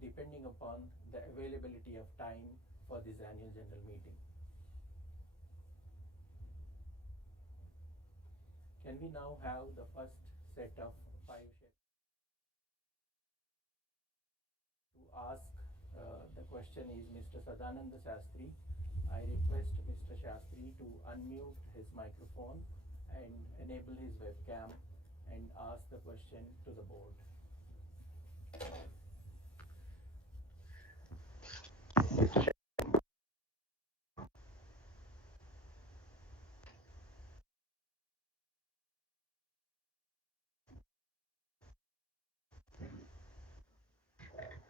depending upon the availability of time for this annual general meeting. Can we now have the first set of 5 shares? To ask the question is Mr. Sadananda Shastri. I request Mr. Shastri to unmute his microphone and enable his webcam and ask the question to the board.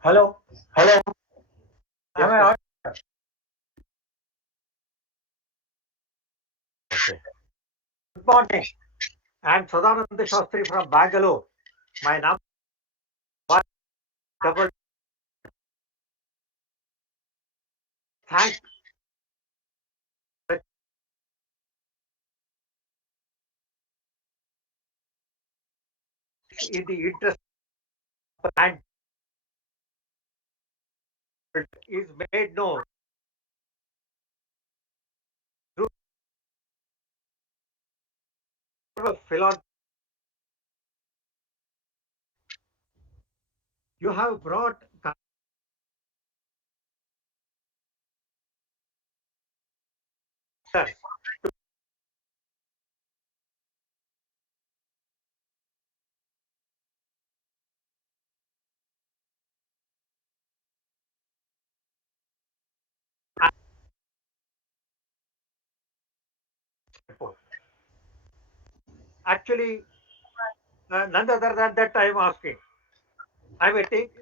Hello. Hello. Am I audible? Okay. Good morning. I am Sadananda Shastri from Bangalore. My number is double. Thank in the interest and is made known through philanthropy. You have brought concern. Actually, none other than that I am asking. I will take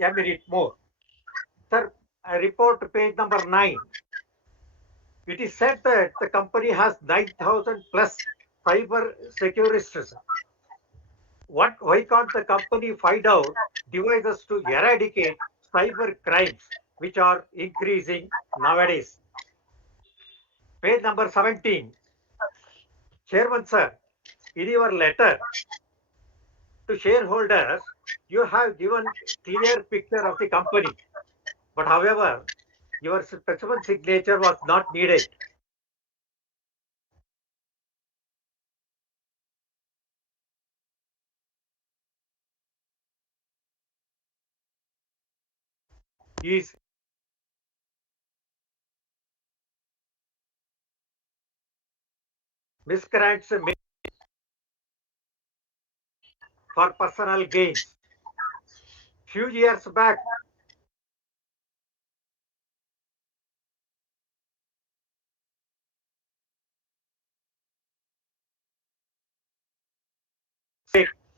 a minute more. Sir, I report page number 9. It is said that the company has 9,000 plus cyber securists. Why can't the company find out devices to eradicate cyber crimes which are increasing nowadays? Page number 17. Chairman sir, in your letter to shareholders, you have given clear picture of the company. But however, your specimen signature was not needed. Is miscreants made for personal gains. Few years back,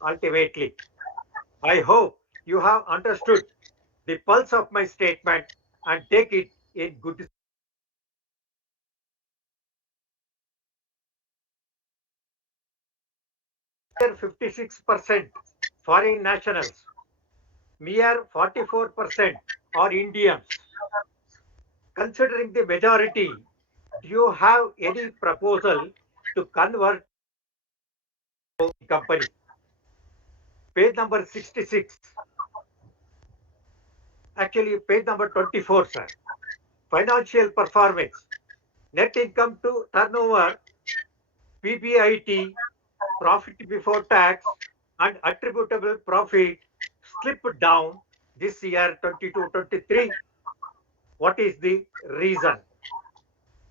ultimately, I hope you have understood the pulse of my statement and take it in good. 56% foreign nationals, mere 44% are Indians. Considering the majority, do you have any proposal to convert the company? Page number 66. Actually, page number 24, sir. Financial performance. Net income to turnover, PBIT, profit before tax, and attributable profit slipped down this year 22-23. What is the reason?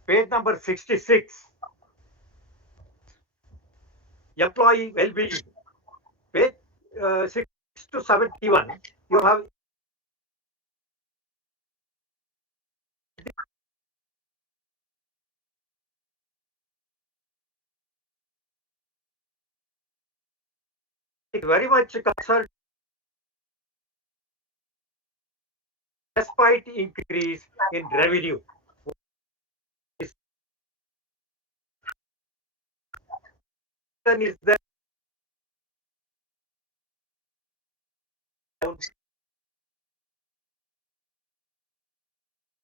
Page number 66. Employee well-being. Page 6 to 71. You have very much concerned despite increase in revenue. Is that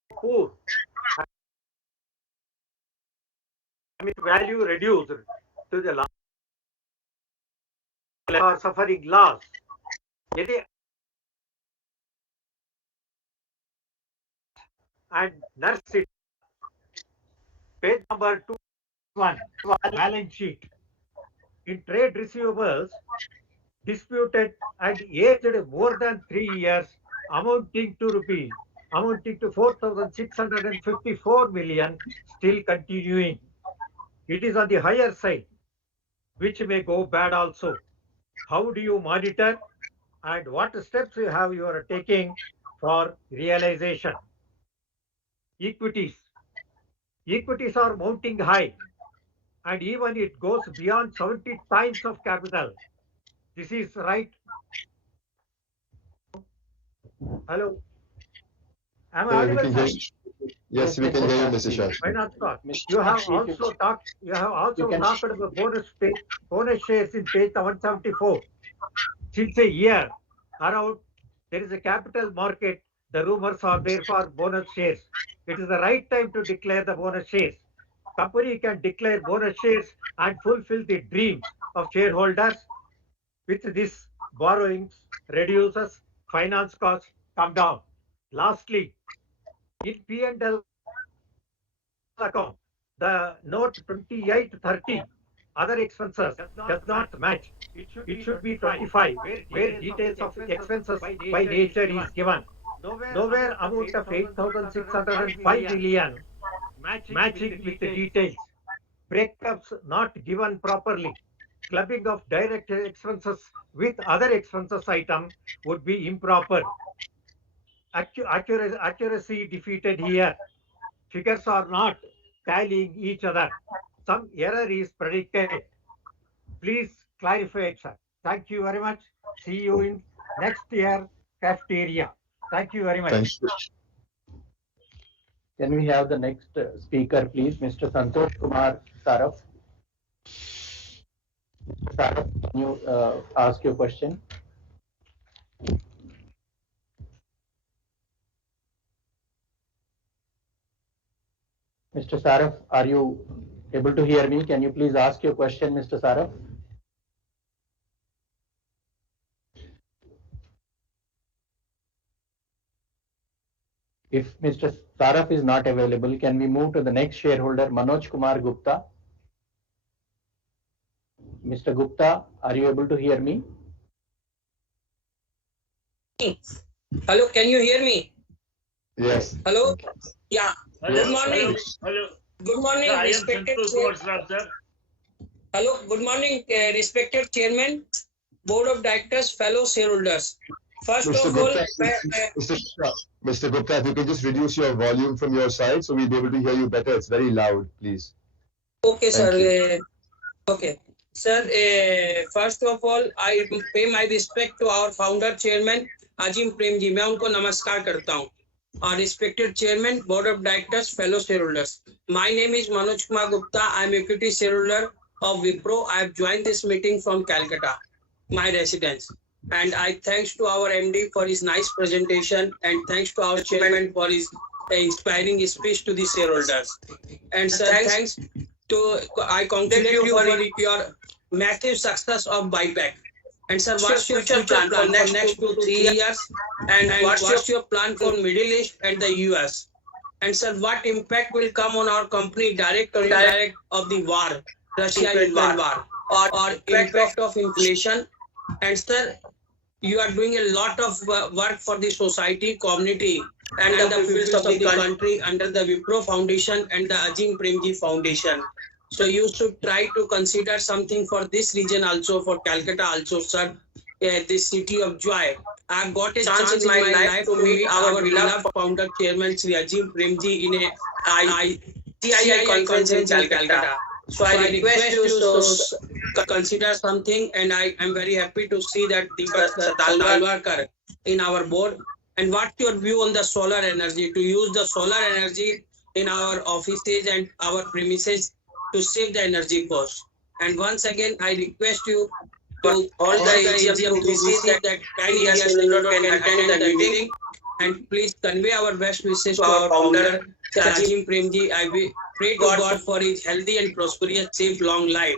poor? I mean, value reduced to the last are suffering loss. Any and nurse it. Page number 21, balance sheet. In trade receivables, disputed and aged more than 3 years, amounting to 4,654 million, still continuing. It is on the higher side, which may go bad also. How do you monitor and what steps you are taking for realization? Equities. Equities are mounting high and even it goes beyond 70 times of capital. This is right. Hello. Am I audible, sir? Yes, we can hear you, Mr. Shah. Why not, sir? You have also talked about bonus shares in page 174. Since a year around, there is a capital market. The rumors are there for bonus shares. It is the right time to declare the bonus shares. Company can declare bonus shares and fulfill the dreams of shareholders. With this, borrowings reduces, finance costs come down. Lastly, in P&L account, the note 2830, other expenses, does not match. It should be 25, where details of expenses by nature is given. Nowhere amount of 8,605 million matching with the details. Breakups not given properly. Clubbing of direct expenses with other expenses item would be improper. Accuracy defeated here. Figures are not tallying each other. Some error is predicted. Please clarify it, sir. Thank you very much. See you in next year cafeteria. Thank you very much. Thank you. Can we have the next speaker, please, Mr. Santosh Kumar Saraf? Saraf, can you ask your question? Mr. Saraf, are you able to hear me? Can you please ask your question, Mr. Saraf? If Mr. Saraf is not available, can we move to the next shareholder, Manoj Kumar Gupta? Mr. Gupta, are you able to hear me? Hello, can you hear me? Yes. Hello? Yeah. Hello. Good morning. Hello. Good morning, Sir, I am respected Santosh Kumar Saraf, sir. Hello, good morning, respected chairman, board of directors, fellow shareholders. First Mr. of all, Gupta, Mr. Gupta, if you can just reduce your volume from your side so we'll be able to hear you better. It's very loud, please. okay, Thank sir. Okay. Sir, first of all, I pay my respect to our founder chairman, अजीम प्रेम जी. मैं उनको नमस्कार करता हूँ. Our respected chairman, board of directors, fellow shareholders. My name is Manoj Kumar Gupta. I am equity shareholder of Wipro. I have joined this meeting from Calcutta, my residence. And I thanks to our MD for his nice presentation and thanks to our chairman for his inspiring speech to the shareholders. And sir, thanks to I congratulate you for your massive success of buyback. And sir, what's your future plan for next 2 to 3 years? And what's your plan for Middle East and the US? And sir, what impact will come on our company, direct or indirect, of the war, Russia-Ukraine war, or impact of inflation? And sir, you are doing a lot of work for the society, community, and the peoples of the country under the Wipro Foundation and the Ajim Premji Foundation. So you should try to consider something for this region also, for Calcutta also, sir. This city of joy. I've got a chance in my life to meet our beloved founder chairman Sri Ajim Premji in a ICII conference in Calcutta. So I request you to consider something, and I am very happy to see that Deepak Talwarkar in our board. And what's your view on the solar energy? To use the solar energy in our offices and our premises to save the energy cost. And once again, I request you to all the AGM to visit that India can attend the meeting. And please convey our best wishes to our founder, Ajim Premji. I pray to God for his healthy and prosperous, safe, long life.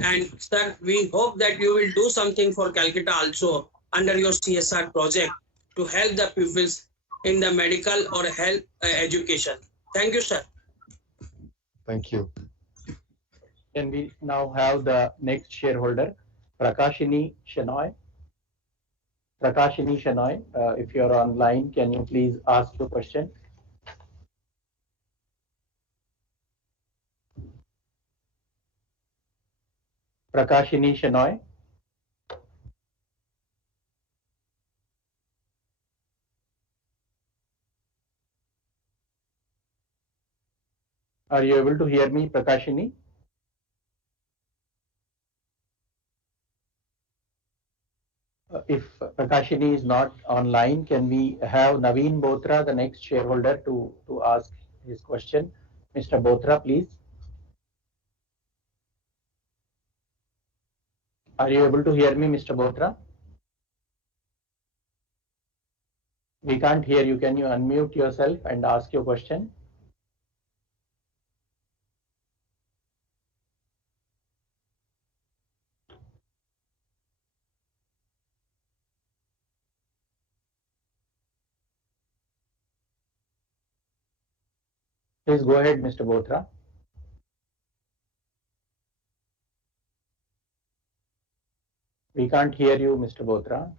And sir, we hope that you will do something for Calcutta also under your CSR project to help the pupils in the medical or health education. Thank you, sir. Thank you. Can we now have the next shareholder, Prakashini Shenoy? Prakashini Shenoy, if you're online, can you please ask your question? Prakashini Shenoy. Are you able to hear me, Prakashini? If Prakashini is not online, can we have Naveen Bothra, the next shareholder, to ask his question? Mr. Bothra, please. Are you able to hear me, Mr. Bothra? We can't hear you. Can you unmute yourself and ask your question? Please go ahead, Mr. Bothra. We can't hear you, Mr. Bothra.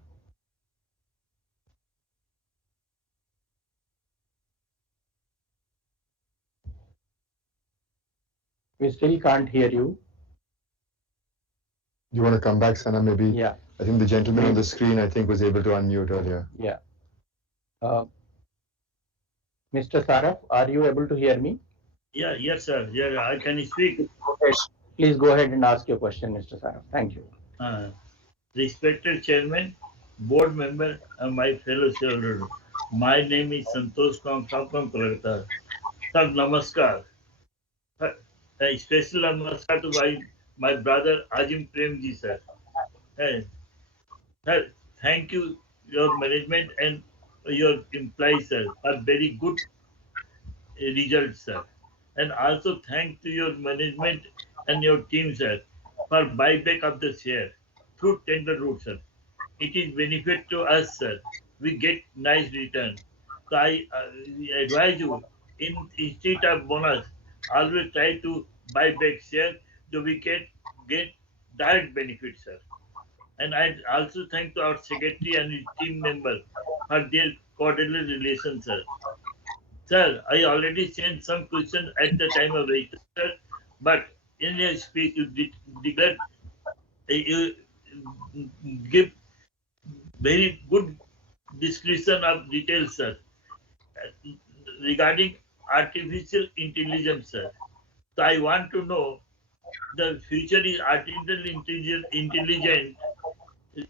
We still can't hear you. You want to come back, Sana? Maybe. Yeah. I think the gentleman on the screen, I think, was able to unmute earlier. Yeah. Mr. Saraf, are you able to hear me? Yeah, yes, sir. Yeah, I can speak. Please go ahead and ask your question, Mr. Saraf. Thank you. Respected Chairman, Board Member, and my fellow shareholders, my name is Santosh Kamkam from Kolkata. Sir, namaskar. A special namaskar to my brother Ajim Premji, sir. Sir, thank you, your management and your employees, sir, for very good results, sir. And also thank to your management and your team, sir, for buyback of the share through tender route, sir. It is benefit to us, sir. We get nice return. So I advise you, instead of bonus, always try to buy back share so we can get direct benefit, sir. And I also thank to our secretary and his team member for their cordial relations, sir. Sir, I already sent some questions at the time of register, but in your speech you declared you give very good description of details, sir, regarding artificial intelligence, sir. So I want to know the future is artificial intelligence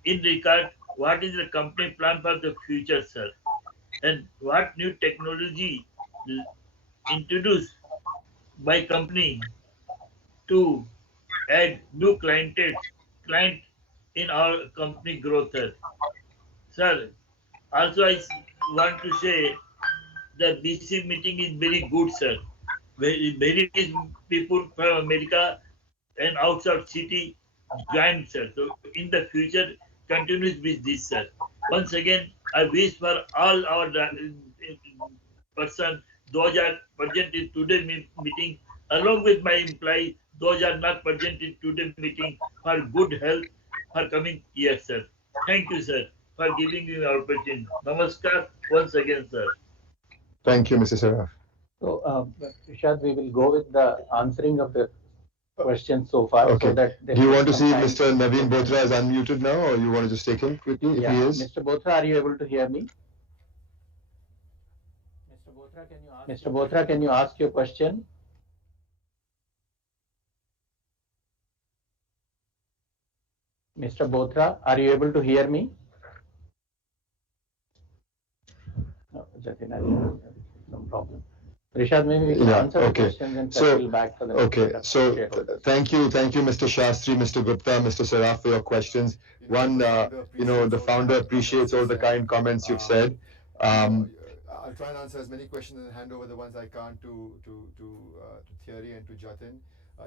in regard what is the company plan for the future, sir, and what new technology introduced by company to add new client in our company growth, sir. Sir, also I want to say the BC meeting is very good, sir. Very people from America and outside city joined, sir. So in the future, continues with this, sir. Once again, I wish for all our person, those are present in today's meeting, along with my employees, those are not present in today's meeting, for good health for coming years, sir. Thank you, sir, for giving me the opportunity. Namaskar once again, sir. Thank you, Mr. Saraf. So, Rishad, we will go with the answering of the questions so far. Okay. So that Do you want to see Mr. Naveen Bothra is unmuted now, or you want to just take him quickly if he is? Mr. Bothra, are you able to hear me? Mr. Bothra, can you ask your question? Mr. Bothra, are you able to hear me? No, Jatin, I think some problem. Rishad, maybe we can answer the questions and circle back to the thank you, Mr. Shastri, Mr. Gupta, Mr. Saraf, for your questions. One, the founder appreciates all the kind comments you've said. I'll try and answer as many questions and hand over the ones I can't to Thierry and to Jatin.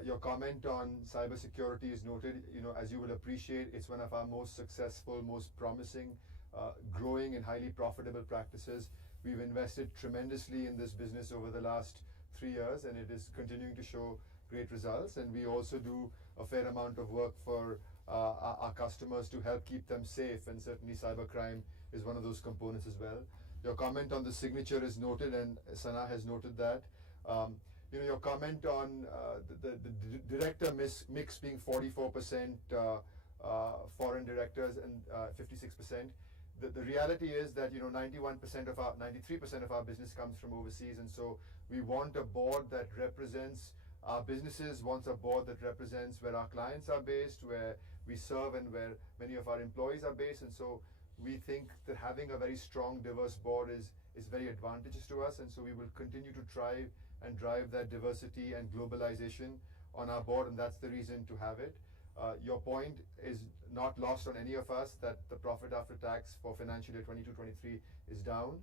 Your comment on cybersecurity is noted. As you will appreciate, it's one of our most successful, most promising growing and highly profitable practices. We've invested tremendously in this business over the last 3 years, and it is continuing to show great results. And we also do a fair amount of work for our customers to help keep them safe, and certainly cybercrime is one of those components as well. Your comment on the signature is noted, and Sana has noted that. Your comment on the director mix being 44% foreign directors and 56%. The reality is that 93% of our business comes from overseas, and so we want a board that represents our businesses, wants a board that represents where our clients are based, where we serve, and where many of our employees are based. And so we think that having a very strong, diverse board is very advantageous to us, and so we will continue to try and drive that diversity and globalization on our board, and that's the reason to have it. Your point is not lost on any of us that the profit after tax for financial year 22-23 is down.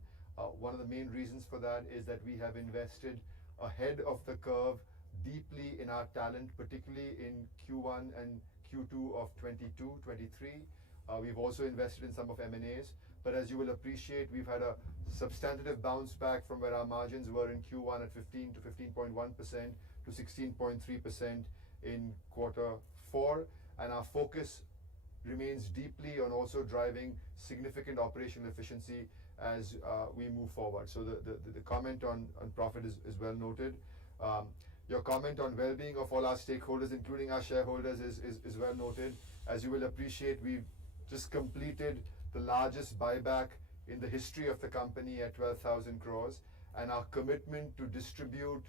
One of the main reasons for that is that we have invested ahead of the curve deeply in our talent, particularly in Q1 and Q2 of 22-23. We've also invested in some of M&As, but as you will appreciate, we've had a substantive bounce back from where our margins were in Q1 at 15 to 15.1% to 16.3% in quarter 4, and our focus remains deeply on also driving significant operational efficiency as we move forward. So the comment on profit is well noted. Your comment on well-being of all our stakeholders, including our shareholders, is well noted. As you will appreciate, we've just completed the largest buyback in the history of the company at 12,000 crores, and our commitment to distribute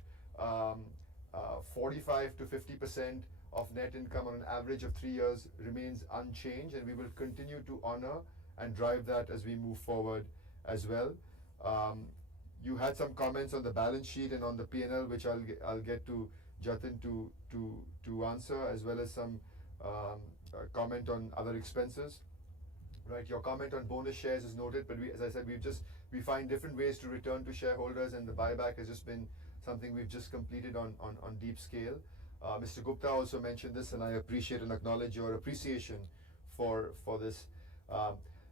45 to 50% of net income on an average of 3 years remains unchanged, and we will continue to honor and drive that as we move forward as well. You had some comments on the balance sheet and on the P&L, which I'll get to Jatin to answer, as well as some comment on other expenses. Right, your comment on bonus shares is noted, but as I said, we find different ways to return to shareholders, and the buyback has just been something we've just completed on deep scale. Mr. Gupta also mentioned this, and I appreciate and acknowledge your appreciation for this.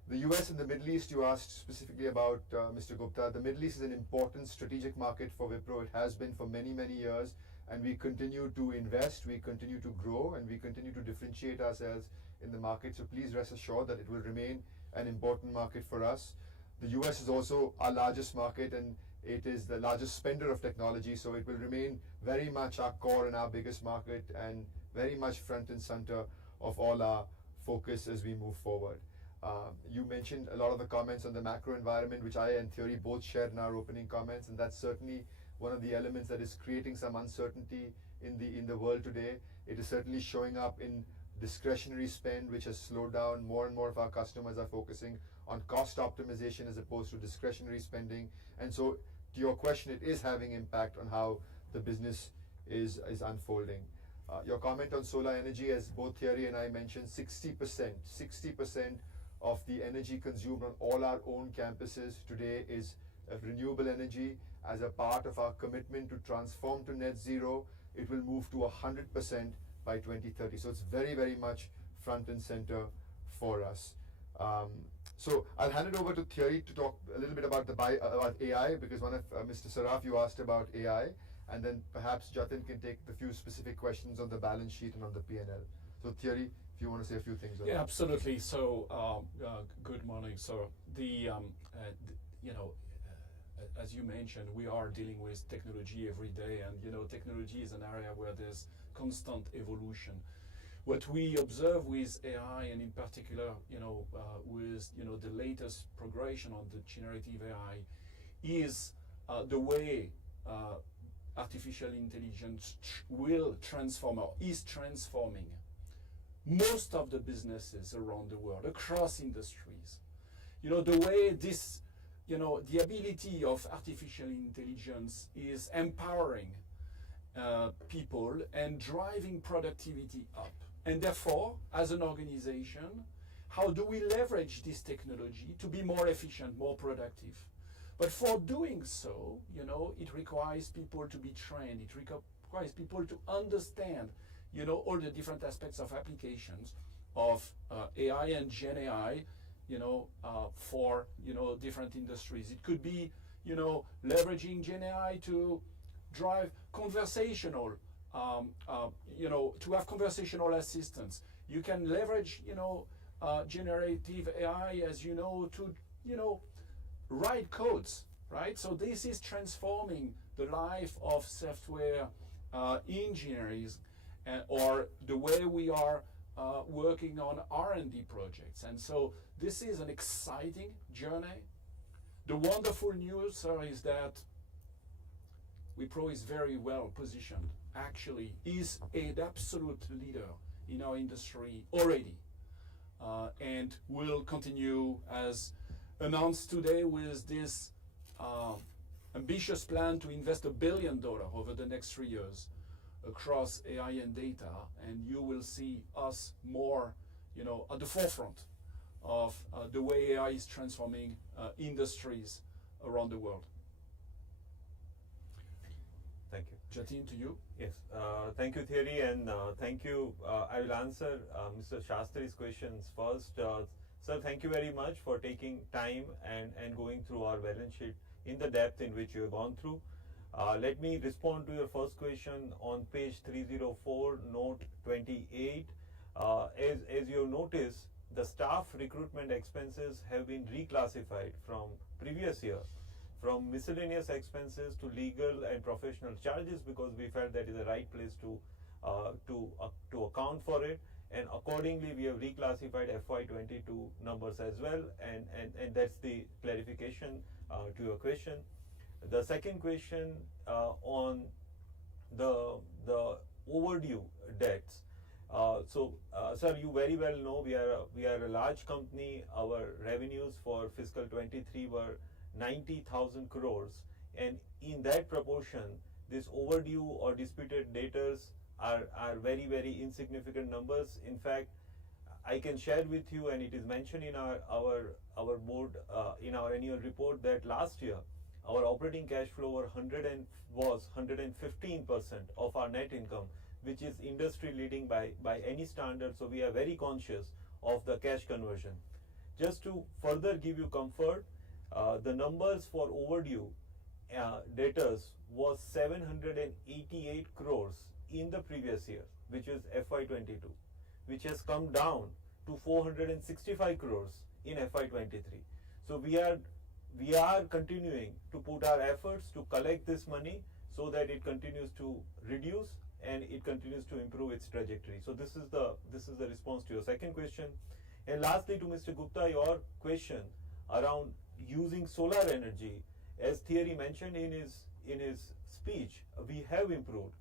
The US and the Middle East, you asked specifically about, Mr. Gupta. The Middle East is an important strategic market for Wipro. It has been for many, many years, and we continue to invest, we continue to grow, and we continue to differentiate ourselves in the market. So please rest assured that it will remain an important market for us. The US is also our largest market, and it is the largest spender of technology, so it will remain very much our core and our biggest market, and very much front and center of all our focus as we move forward. You mentioned a lot of the comments on the macro environment, which I and Thierry both shared in our opening comments, and that's certainly one of the elements that is creating some uncertainty in the world today. It is certainly showing up in discretionary spend, which has slowed down. More and more of our customers are focusing on cost optimization as opposed to discretionary spending. And so, to your question, it is having impact on how the business is unfolding. Your comment on solar energy, as both Thierry and I mentioned, 60% of the energy consumed on all our own campuses today is renewable energy. As a part of our commitment to transform to net zero, it will move to 100% by 2030. So it's very, very much front and center for us. So I'll hand it over to Thierry to talk a little bit about about AI, because one of Mr. Saraf, you asked about AI, and then perhaps Jatin can take the few specific questions on the balance sheet and on the P&L. So Thierry, if you want to say a few things on that. Yeah, absolutely. So good morning. So as you mentioned, we are dealing with technology every day, and technology is an area where there's constant evolution. What we observe with AI, and in particular, with the latest progression on the generative AI, is the way artificial intelligence will transform, or is transforming, most of the businesses around the world, across industries. The way this, the ability of artificial intelligence is empowering people and driving productivity up. And therefore, as an organization, how do we leverage this technology to be more efficient, more productive? But for doing so, it requires people to be trained. It requires people to understand, all the different aspects of applications of AI and Gen AI for different industries. It could be leveraging Gen AI to drive conversational, to have conversational assistance. You can leverage generative AI, as to write codes, right? So this is transforming the life of software engineers, or the way we are working on R&D projects. And so this is an exciting journey. The wonderful news, sir, is that Wipro is very well positioned, actually is an absolute leader in our industry already, and will continue as announced today with this ambitious plan to invest $1 billion over the next 3 years across AI and data, and you will see us more, at the forefront of the way AI is transforming industries around the world. Thank you. Jatin, to you. Yes, thank you, Thierry, and thank you. I will answer Mr. Shastri's questions first. Sir, thank you very much for taking time and going through our balance sheet in the depth in which you have gone through. Let me respond to your first question on page 304, note 28. As you notice, the staff recruitment expenses have been reclassified from previous year, from miscellaneous expenses to legal and professional charges, because we felt that is the right place to account for it, and accordingly we have reclassified FY22 numbers as well, and that's the clarification to your question. The second question on the overdue debts. Sir, you very well know we are a large company. Our revenues for fiscal 23 were 90,000 crores, and in that proportion, this overdue or disputed debtors are very, very insignificant numbers. In fact, I can share with you, and it is mentioned in our board in our annual report, that last year our operating cash flow was 115% of our net income, which is industry leading by any standard. So we are very conscious of the cash conversion. Just to further give you comfort, the numbers for overdue debtors was 788 crores in the previous year, which is FY22, which has come down to 465 crores in FY23. So we are continuing to put our efforts to collect this money so that it continues to reduce and it continues to improve its trajectory. So this is the response to your second question. And lastly, to Mr. Gupta, your question around using solar energy, as Thierry mentioned in his speech, we have improved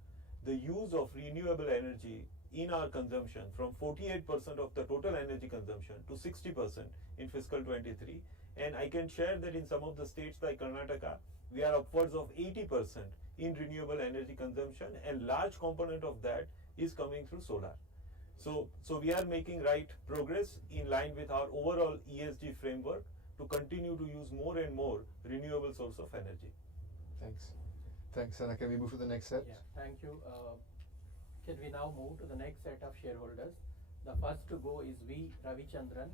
the use of renewable energy in our consumption from 48% of the total energy consumption to 60% in fiscal 23. And I can share that in some of the states like Karnataka, we are upwards of 80% in renewable energy consumption, and large component of that is coming through solar. So we are making right progress in line with our overall ESG framework to continue to use more and more renewable source of energy. Thanks, Sana. Can we move to the next set? Yeah, thank you. Can we now move to the next set of shareholders? The first to go is V. Ravichandran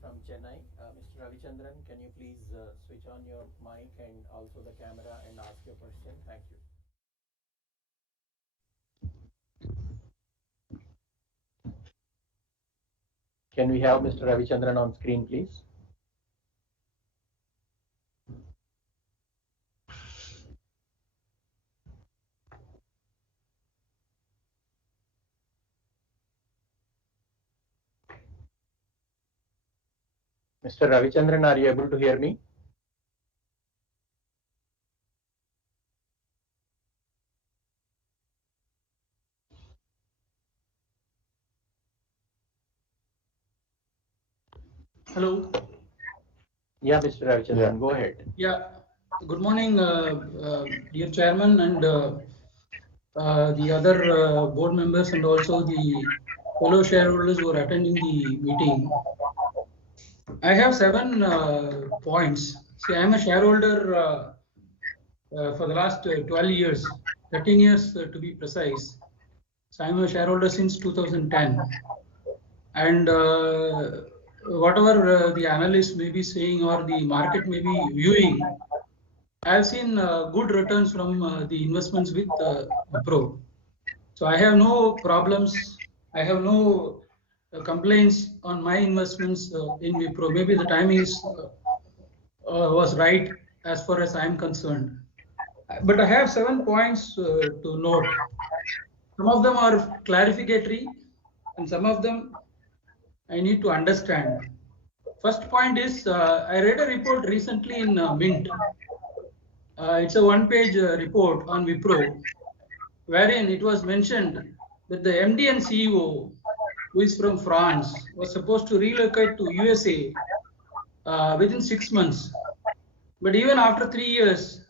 from Chennai. Mr. Ravichandran, can you please switch on your mic and also the camera and ask your question? Thank you. Can we have Mr. Ravichandran on screen, please? Mr. Ravichandran, are you able to hear me? Hello. Yeah, Mr. Ravichandran, go ahead. Yeah. Good morning, dear Chairman and the other board members, and also the fellow shareholders who are attending the meeting. I have 7 points. See, I am a shareholder for the last 12 years, 13 years to be precise. So I am a shareholder since 2010. And whatever the analyst may be saying or the market may be viewing, I have seen good returns from the investments with Wipro. So I have no problems. I have no complaints on my investments in Wipro. Maybe the timing is was right as far as I am concerned. But I have 7 points to note. Some of them are clarificatory, and some of them I need to understand. First point is I read a report recently in Mint. It's a one-page report on Wipro, wherein it was mentioned that the MD and CEO, who is from France, was supposed to relocate to USA within 6 months. But even after 3 years,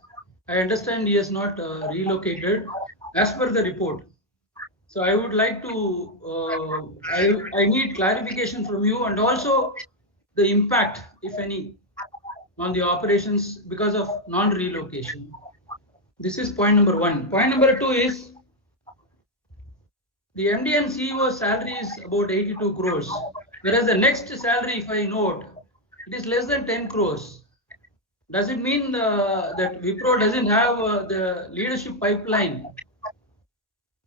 I understand he has not relocated as per the report. So I would like to, I need clarification from you, and also the impact, if any, on the operations because of non-relocation. This is point number one. Point number two is the MD and CEO salary is about 82 crores, whereas the next salary, if I note, it is less than 10 crores. Does it mean that Wipro doesn't have the leadership pipeline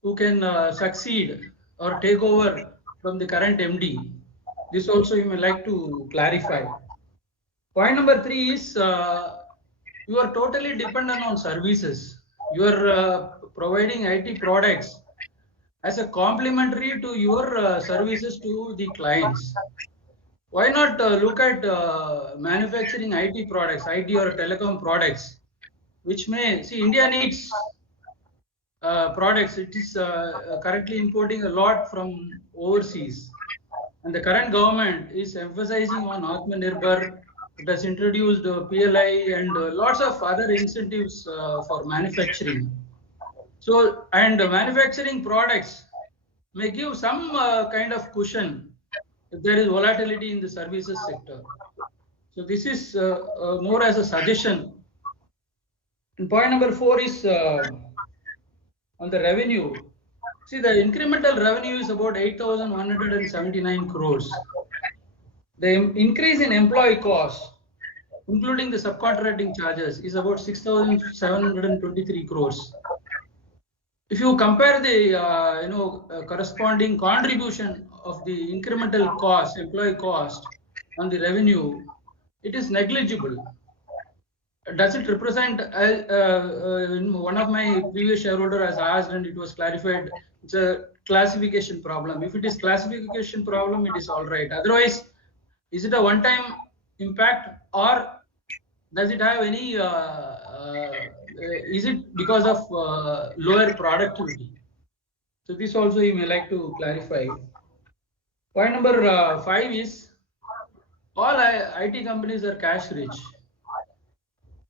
who can succeed or take over from the current MD? This also you may like to clarify. Point number three is you are totally dependent on services. You are providing IT products as a complementary to your services to the clients. Why not look at manufacturing IT products, IT or telecom products, which may, see, India needs products. It is currently importing a lot from overseas. And the current government is emphasizing on Atmanirbhar. It has introduced PLI and lots of other incentives for manufacturing. So, and manufacturing products may give some kind of cushion if there is volatility in the services sector. So this is more as a suggestion. And point number four is on the revenue. See, the incremental revenue is about 8,179 crores. The increase in employee costs, including the subcontracting charges, is about 6,723 crores. If you compare the corresponding contribution of the incremental cost, employee cost on the revenue, it is negligible. Does it represent, one of my previous shareholder has asked and it was clarified, it's a classification problem. If it is classification problem, it is all right. Otherwise, is it a one-time impact, or does it have any, is it because of lower productivity? So this also you may like to clarify. Point number 5 is all IT companies are cash rich,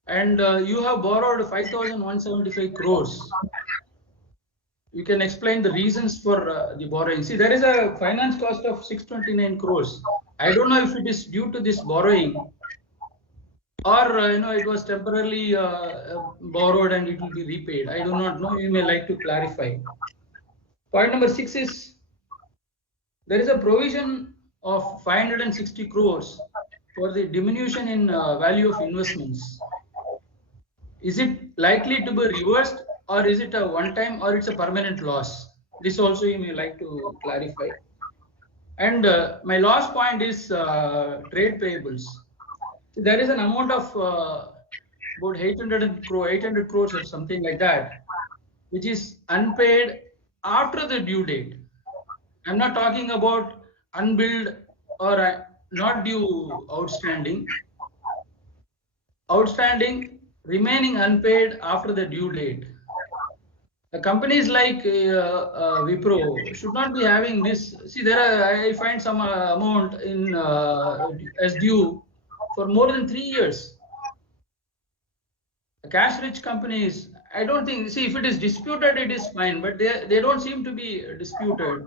and you have borrowed 5,175 crores. You can explain the reasons for the borrowing. See, there is a finance cost of 629 crores. I don't know if it is due to this borrowing, or it was temporarily borrowed and it will be repaid. I do not know. You may like to clarify. Point number 6 is there is a provision of 560 crores for the diminution in value of investments. Is it likely to be reversed, or is it a one-time, or it's a permanent loss? This also you may like to clarify. And my last point is trade payables. There is an amount of about 800 crores or something like that, which is unpaid after the due date. I'm not talking about unbilled or not due outstanding. Outstanding remaining unpaid after the due date. The companies like Wipro should not be having this. See, there are, I find some amount in as due for more than 3 years. The cash-rich companies, I don't think. See, if it is disputed, it is fine, but they don't seem to be disputed,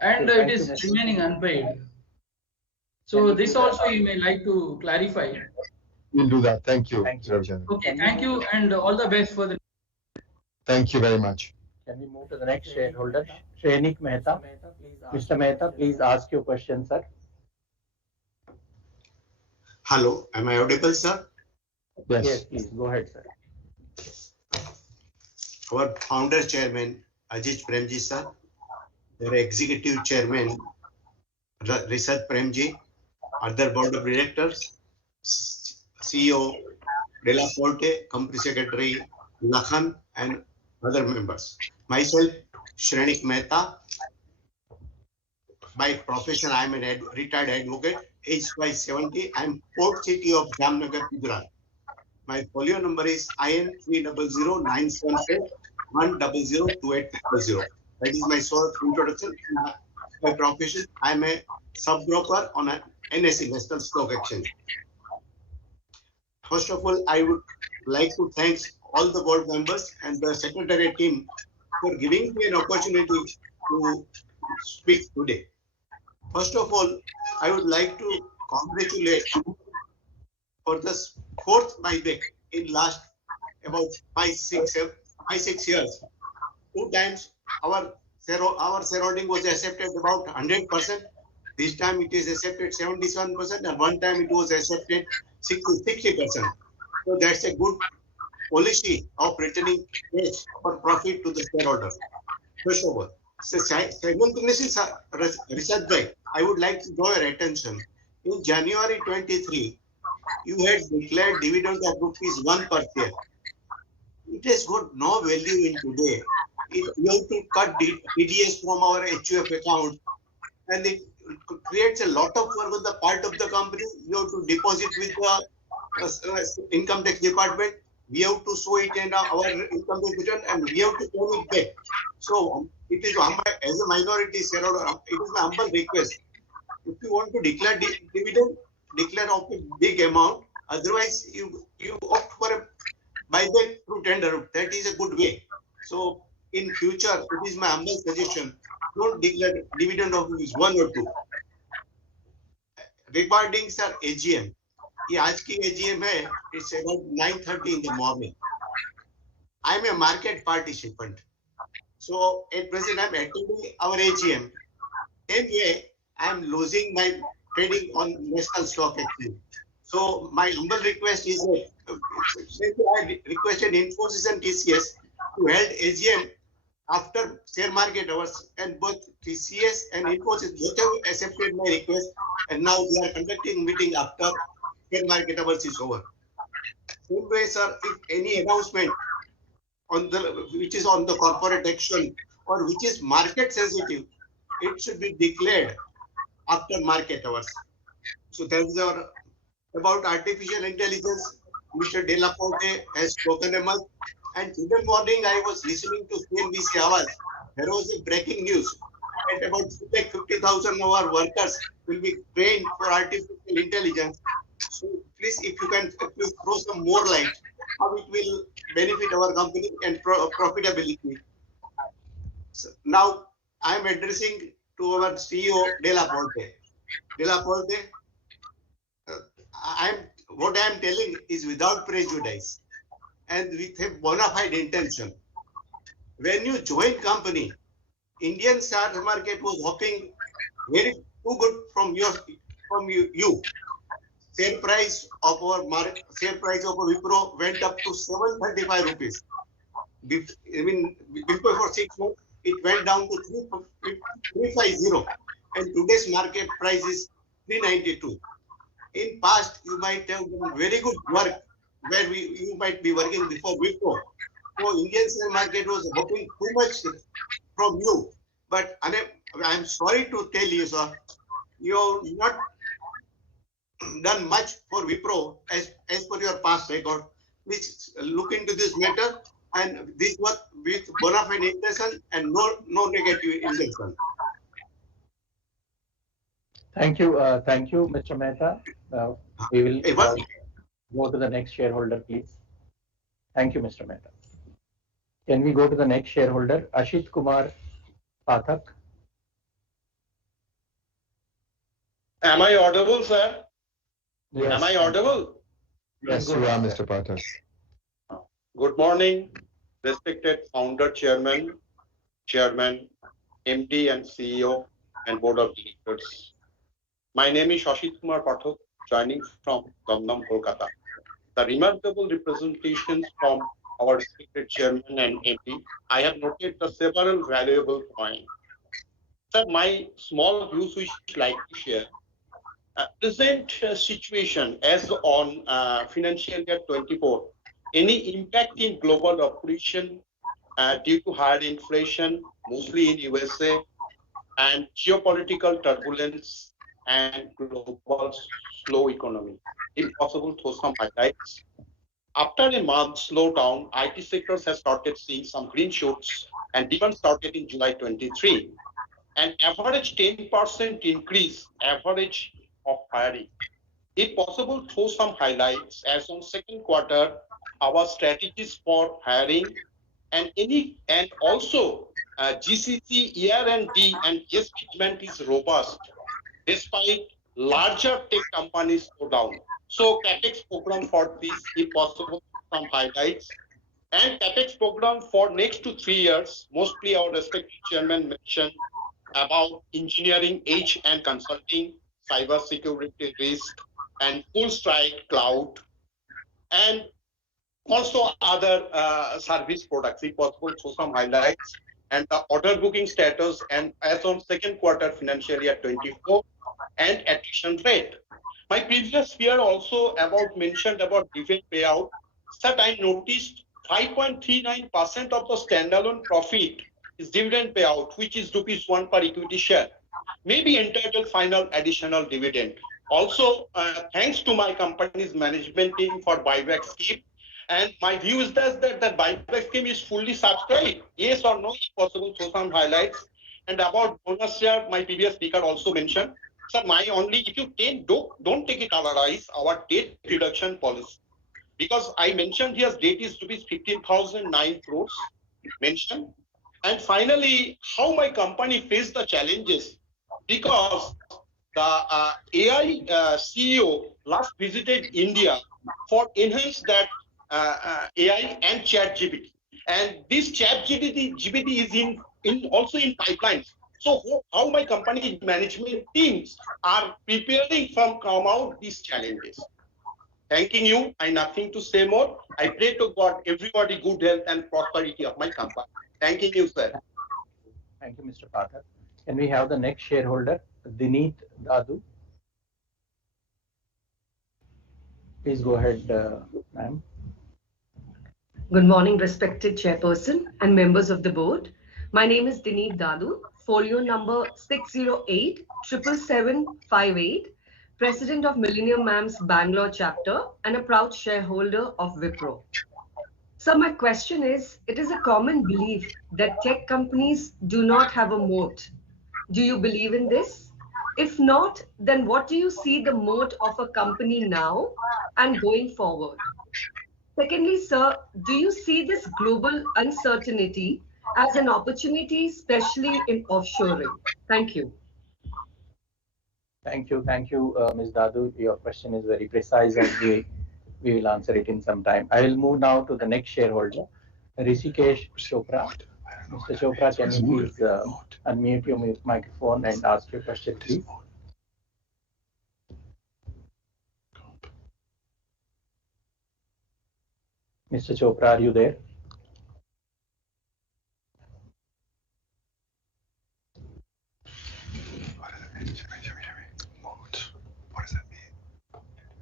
and it is remaining unpaid. So this also you may like to clarify. We'll do that. Thank you. Okay, thank you, and all the best for the. Thank you very much. Can we move to the next shareholder, Shrenik Mehta? Mr. Mehta, please ask your question, sir. Hello, am I audible, sir? Yes, please go ahead, sir. Our founder chairman, Ajit Premji, sir. Our executive chairman, Rishabh Premji. Other board of directors, CEO Della Forte, company secretary Lakhan, and other members. Myself, Shrenik Mehta. By profession, I am a retired advocate. Age by 70. I am Port City of Jamnagar, Gujarat. My folio number is IN 300-974-100-2800. That is my short introduction. By profession, I am a sub-broker on an NSE, National Stock Exchange. First of all, I would like to thank all the board members and the secretariat team for giving me an opportunity to speak today. First of all, I would like to congratulate for the fourth buyback in last about 5-6 years. 2 times our shareholding was accepted about 100%. This time it is accepted 77%, and one time it was accepted 60%. So that's a good policy of returning cash or profit to the shareholder. First of all, so simultaneously, Rishabh bhai, I would like to draw your attention. In January 23, you had declared dividend of ₹1 per share. It has got no value in today. You have to cut TDS from our HUF account, and it creates a lot of work on the part of the company. You have to deposit with the income tax department. We have to show it in our income tax return, and we have to claim it back. So it is as a minority shareholder, it is my humble request. If you want to declare dividend, declare of a big amount. Otherwise, you opt for a buyback through tender. That is a good way. So in future, it is my humble suggestion. Don't declare dividend of ₹1 or ₹2. Regarding sir AGM, ये आज की AGM है. It's about 9:30 in the morning. I am a market participant. So at present, I am attending our AGM. Anyway, I am losing my trading on National Stock Exchange. So my humble request is that I requested Infosys and TCS to hold AGM after share market hours, and both TCS and Infosys both have accepted my request, and now we are conducting meeting after share market hours is over. Same way, sir, if any announcement on which is on the corporate action or which is market sensitive, it should be declared after market hours. So that is our about artificial intelligence. Mr. Della Forte has spoken a month, and today morning I was listening to CNBC Awaaz. There was a breaking news that about 50,000 of our workers will be trained for artificial intelligence. So please, if you can please throw some more light how it will benefit our company and profitability. So now I am addressing to our CEO Della Forte. Della Forte, what I am telling is without prejudice and with a bona fide intention. When you join company, Indian share market was hopping very too good from you. Share price of Wipro went up to 735 rupees. Before for 6 months, it went down to 350, and today's market price is 392. In past, you might have done very good work where you might be working before Wipro. So Indian share market was hoping too much from you. But I am sorry to tell you, sir, you have not done much for Wipro as per your past record. Please look into this matter, and this was with bona fide intention and no negative intention. Thank you, Mr. Mehta. We will go to the next shareholder, please. Thank you, Mr. Mehta. Can we go to the next shareholder, Ashit Kumar Pathak? Am I audible, sir? Yes. Am I audible? Yes, you are, Mr. Pathak. Good morning, respected founder, chairman, MD and CEO and board of directors. My name is Ashit Kumar Pathak joining from Damdam, Kolkata. The remarkable representations from our respected chairman and MD, I have noted the several valuable points. Sir, my small views which I like to share. Present situation as on financial year 24, any impact in global operation due to higher inflation, mostly in USA, and geopolitical turbulence and global slow economy. If possible, throw some highlights. After a month slowdown, IT sectors have started seeing some green shoots and demand started in July 23. An average 10% increase average of hiring. If possible, throw some highlights as on second quarter, our strategies for hiring and also GCC ER&D and yes management is robust despite larger tech companies slow down. So CapEx program for this, if possible, some highlights. And CapEx program for next to 3 years, mostly our respected chairman mentioned about engineering, edge and consulting, cyber security risk, and full strike cloud, and also other service products, if possible, through some highlights, and the order booking status, and as on second quarter financial year 24, and attrition rate. My previous year also about mentioned about dividend payout. That I noticed 5.39% of the standalone profit is dividend payout, which is rupees 1 per equity share. May be entitled final additional dividend. Also, thanks to my company's management team for buyback scheme. And my view is that the buyback scheme is fully subscribed. Yes or no, if possible, throw some highlights. And about bonus share, my previous speaker also mentioned. Sir, my only, if you take, don't take it otherwise, our debt reduction policy. Because I mentioned here, debt is rupees 15,009 crores mentioned. And finally, how my company faced the challenges. Because the AI CEO last visited India for enhance that AI and chat GPT. And this chat GPT is in also in pipelines. So how my company management teams are preparing from come out these challenges. Thanking you. I nothing to say more. I pray to God everybody good health and prosperity of my company. Thanking you, sir. Thank you, Mr. Pathak. Can we have the next shareholder, Dineet Dadu? Please go ahead, ma'am. Good morning, respected chairperson and members of the board. My name is Dineet Dadu, folio number 608 77758, President of Millennium Mams Bangalore chapter and a proud shareholder of Wipro. So my question is, it is a common belief that tech companies do not have a moat. Do you believe in this? If not, then what do you see the moat of a company now and going forward? Secondly, sir, do you see this global uncertainty as an opportunity, especially in offshoring? Thank you. Thank you, Ms. Dadu. Your question is very precise and we will answer it in some time. I will move now to the next shareholder, Rishikesh Chopra. Mr. Chopra, can you please unmute your microphone and ask your question, please? Mr. Chopra, are you there? What does that mean?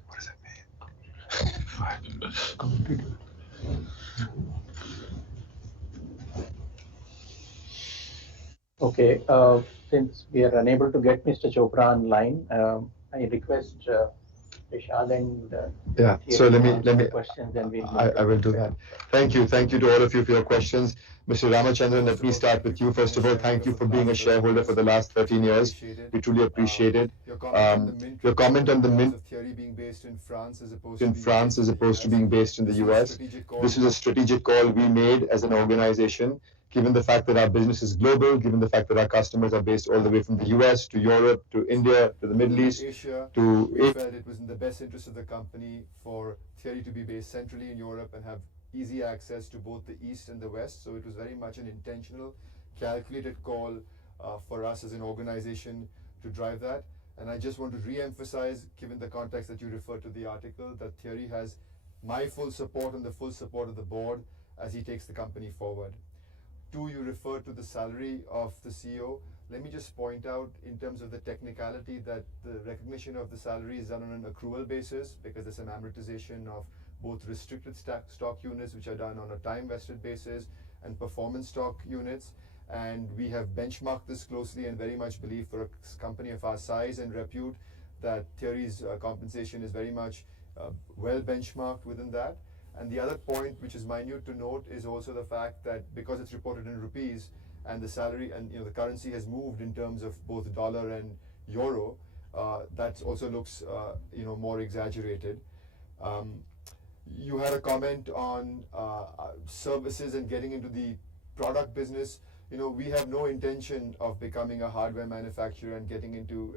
What does that mean? Okay, since we are unable to get Mr. Chopra online, I request Vishal and yeah. So let me questions and I will do that. Thank you to all of you for your questions. Mr. Ramachandran, let me start with you. First of all, thank you for being a shareholder for the last 13 years. We truly appreciate it. Your comment on the mint theory being based in France as opposed to being based in the US. This is a strategic call we made as an organization, given the fact that our business is global, given the fact that our customers are based all the way from the US to Europe to India to the Middle East to we felt it was in the best interest of the company for Thierry to be based centrally in Europe and have easy access to both the East and the West. So it was very much an intentional, calculated call for us as an organization to drive that. And I just want to re-emphasize, given the context that you referred to the article, that Thierry has my full support and the full support of the board as he takes the company forward. Two, you referred to the salary of the CEO. Let me just point out in terms of the technicality that the recognition of the salary is done on an accrual basis because there's an amortization of both restricted stock units, which are done on a time vested basis, and performance stock units. And we have benchmarked this closely and very much believe for a company of our size and repute that Thierry's compensation is very much well benchmarked within that. And the other point, which is minute to note, is also the fact that because it's reported in rupees and the salary and the currency has moved in terms of both dollar and euro, that also looks more exaggerated. You had a comment on services and getting into the product business. We have no intention of becoming a hardware manufacturer and getting into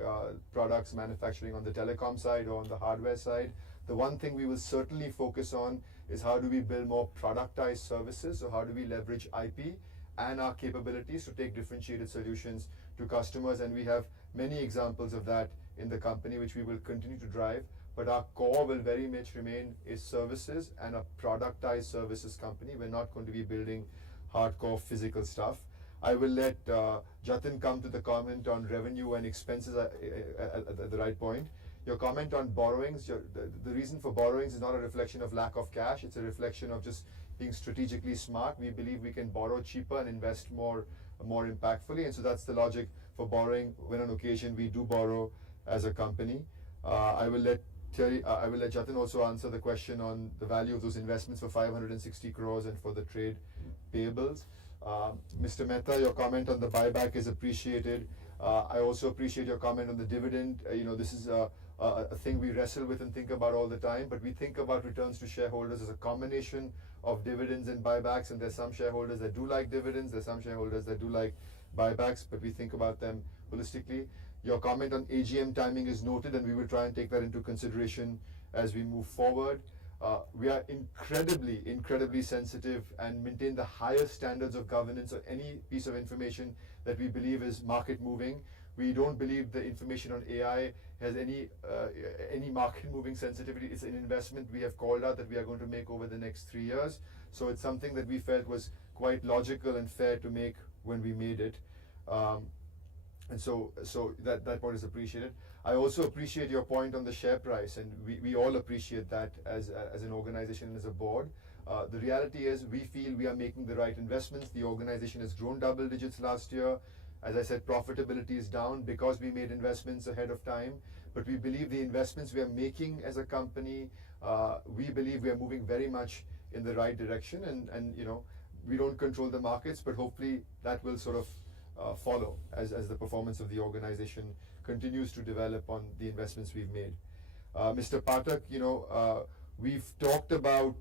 products manufacturing on the telecom side or on the hardware side. The one thing we will certainly focus on is how do we build more productized services, so how do we leverage IP and our capabilities to take differentiated solutions to customers, and we have many examples of that in the company which we will continue to drive, but our core will very much remain is services and a productized services company. We're not going to be building hardcore physical stuff. I will let Jatin come to the comment on revenue and expenses at the right point. Your comment on borrowings, the reason for borrowings is not a reflection of lack of cash, it's a reflection of just being strategically smart. We believe we can borrow cheaper and invest more impactfully, and so that's the logic for borrowing when on occasion we do borrow as a company. I will let Jatin also answer the question on the value of those investments for 560 crores and for the trade payables. Mr. Mehta, your comment on the buyback is appreciated. I also appreciate your comment on the dividend. This is a thing we wrestle with and think about all the time, but we think about returns to shareholders as a combination of dividends and buybacks, and there's some shareholders that do like dividends, there's some shareholders that do like buybacks, but we think about them holistically. Your comment on AGM timing is noted, and we will try and take that into consideration as we move forward. We are incredibly sensitive and maintain the highest standards of governance of any piece of information that we believe is market moving. We don't believe the information on AI has any market moving sensitivity. It's an investment we have called out that we are going to make over the next 3 years. So it's something that we felt was quite logical and fair to make when we made it. And so that point is appreciated. I also appreciate your point on the share price, and we all appreciate that as an organization and as a board. The reality is we feel we are making the right investments. The organization has grown double digits last year. As I said, profitability is down because we made investments ahead of time. But we believe the investments we are making as a company, we believe we are moving very much in the right direction. And we don't control the markets, but hopefully that will sort of follow as the performance of the organization continues to develop on the investments we've made. Mr. Pathak, we've talked about,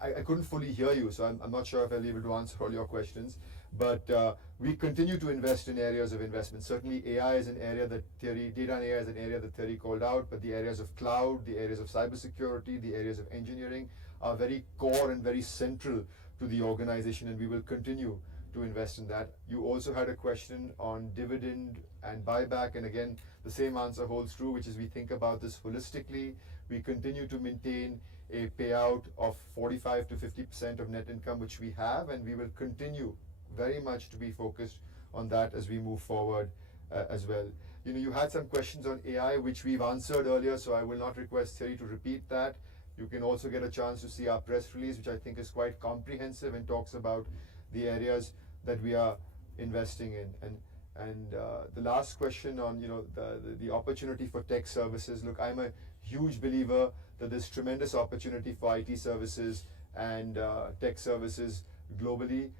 I couldn't fully hear you, so I'm not sure if I'll be able to answer all your questions, but we continue to invest in areas of investment. Certainly AI is an area that data and AI is an area that Thierry called out, but the areas of cloud, the areas of cybersecurity, the areas of engineering are very core and very central to the organization, and we will continue to invest in that. You also had a question on dividend and buyback, and again, the same answer holds true, which is we think about this holistically. We continue to maintain a payout of 45 to 50% of net income, which we have, and we will continue very much to be focused on that as we move forward as well. You had some questions on AI, which we've answered earlier, so I will not request Thierry to repeat that. You can also get a chance to see our press release, which I think is quite comprehensive and talks about the areas that we are investing in. And the last question on the opportunity for tech services. Look, I'm a huge believer that there's tremendous opportunity for IT services and tech services globally.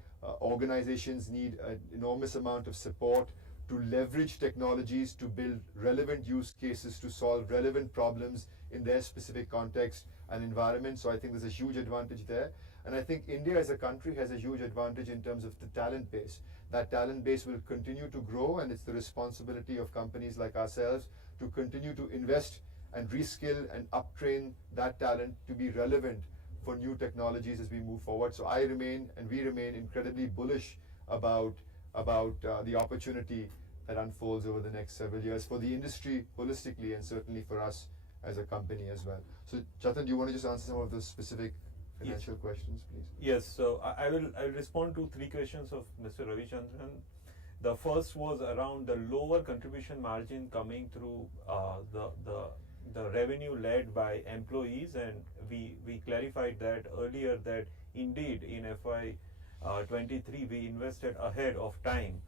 Organizations need an enormous amount of support to leverage technologies to build relevant use cases to solve relevant problems in their specific context and environment. So I think there's a huge advantage there. And I think India as a country has a huge advantage in terms of the talent base. That talent base will continue to grow, and it's the responsibility of companies like ourselves to continue to invest and reskill and uptrain that talent to be relevant for new technologies as we move forward. So I remain and we remain incredibly bullish about the opportunity that unfolds over the next several years for the industry holistically and certainly for us as a company as well. So, Chetan, do you want to just answer some of those specific financial questions, please? Yes, so I will respond to three questions of Mr. Ravichandran. The first was around the lower contribution margin coming through the revenue led by employees, and we clarified that earlier that indeed in FY 23 we invested ahead of time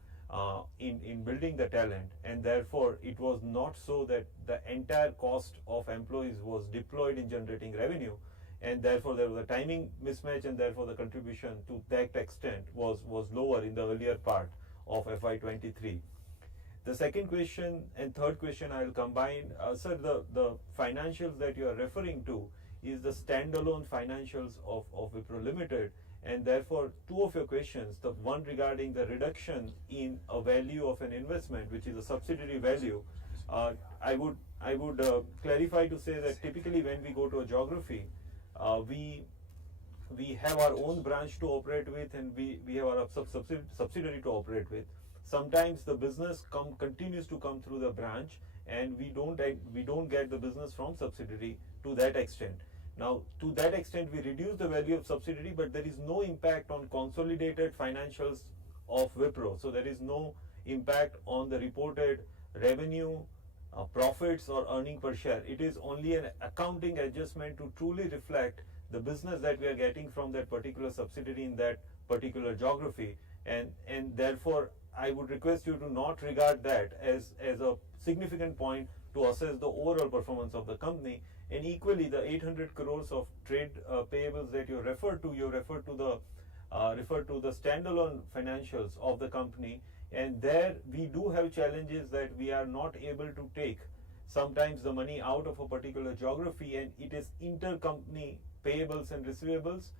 in building the talent, and therefore it was not so that the entire cost of employees was deployed in generating revenue, and therefore there was a timing mismatch, and therefore the contribution to that extent was lower in the earlier part of FY 23. The second question and third question I will combine. Sir, the financials that you are referring to is the standalone financials of Wipro Limited, and therefore two of your questions, the one regarding the reduction in a value of an investment, which is a subsidiary value, I would clarify to say that typically when we go to a geography, we have our own branch to operate with, and we have our subsidiary to operate with. Sometimes the business continues to come through the branch, and we don't get the business from subsidiary to that extent. Now, to that extent, we reduce the value of subsidiary, but there is no impact on consolidated financials of Wipro. So there is no impact on the reported revenue, profits or earning per share. It is only an accounting adjustment to truly reflect the business that we are getting from that particular subsidiary in that particular geography, and therefore I would request you to not regard that as a significant point to assess the overall performance of the company. And equally, the 800 crores of trade payables that you refer to the standalone financials of the company, and there we do have challenges that we are not able to take sometimes the money out of a particular geography, and it is intercompany payables and receivables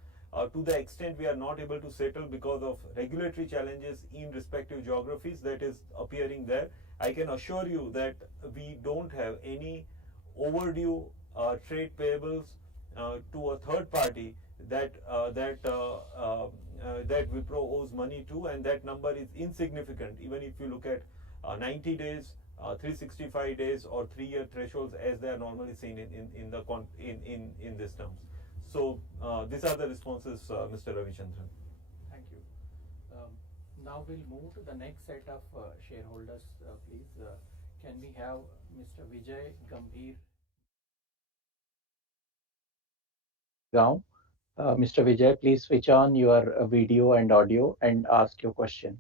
to the extent we are not able to settle because of regulatory challenges in respective geographies that is appearing there. I can assure you that we don't have any overdue trade payables to a third party that Wipro owes money to, and that number is insignificant. Even if you look at 90 days, 365 days, or 3-year thresholds as they are normally seen in these terms. So these are the responses, Mr. Ravichandran. Thank you. Now we'll move to the next set of shareholders, please. Can we have Mr. Vijay Gambhir? Now, Mr. Vijay, please switch on your video and audio and ask your question.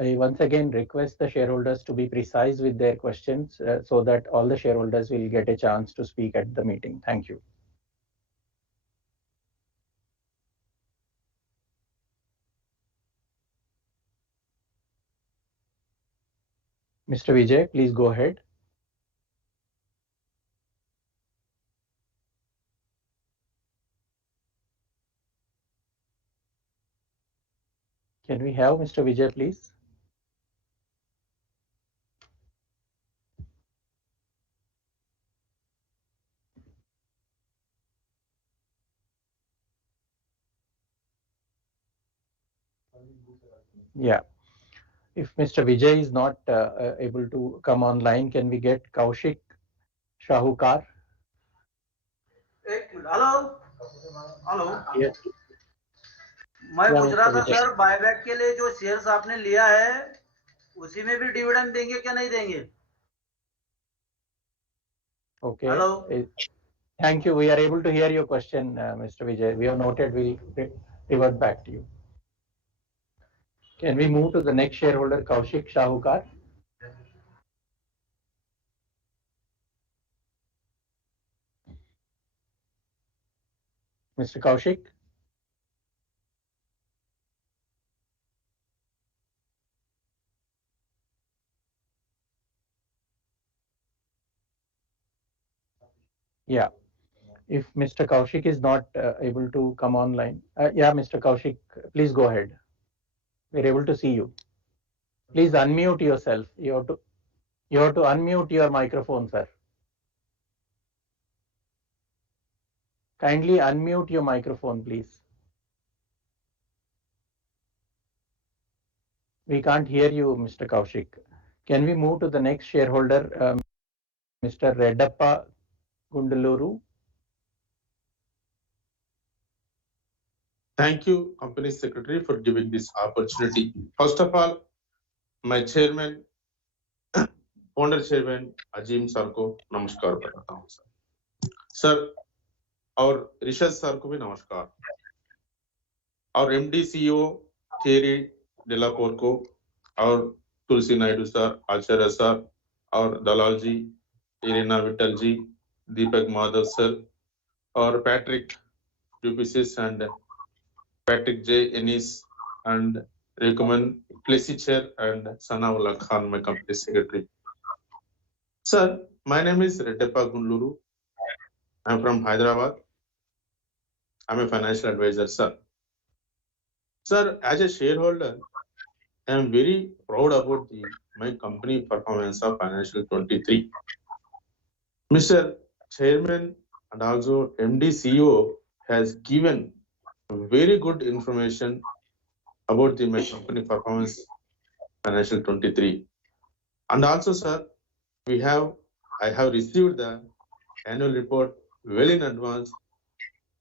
I once again request the shareholders to be precise with their questions so that all the shareholders will get a chance to speak at the meeting. Thank you. Mr. Vijay, please go ahead. Can we have Mr. Vijay, please? Yeah. If Mr. Vijay is not able to come online, can we get Kaushik Shahukar? Hello hello Yes. मैं Yeah, पूछ रहा Mr. था Vijay. Sir buyback के लिए जो shares आपने लिया है उसी में भी डिविडेंड देंगे क्या नहीं देंगे Okay. Hello Thank you. We are able to hear your question, Mr. Vijay. We have noted. We'll revert back to you. Can we move to the next shareholder, Kaushik Shahukar? Mr. Kaushik? Yeah. If Mr. Kaushik is not able to come online, yeah, Mr. Kaushik, please go ahead. We're able to see you. Please unmute yourself. You have to unmute your microphone, sir. Kindly unmute your microphone, please. We can't hear you, Mr. Kaushik. Can we move to the next shareholder, Mr. Redappa Gundaluru? Thank you, Company Secretary, for giving this opportunity. First of all, my chairman, founder chairman, Ajim sir को नमस्कार बताता हूँ sir और Rishabh sir को भी नमस्कार और MD CEO theory डेलापोर को और तुलसी नायडू सर, आचार्य सर और दलाल जी, इरेना विठल जी, दीपक माधव सर और Patrick Duplessis and Patrick J. Ennis and recommend Plesicher and Sanaullah Khan, my company secretary. Sir, my name is Redappa Gundluru. I'm from Hyderabad. I'm a financial advisor, sir. Sir, as a shareholder, I am very proud about my company performance of financial 23. Mr. Chairman and also MD CEO has given very good information about my company performance financial 23. And also, sir, I have received the annual report well in advance.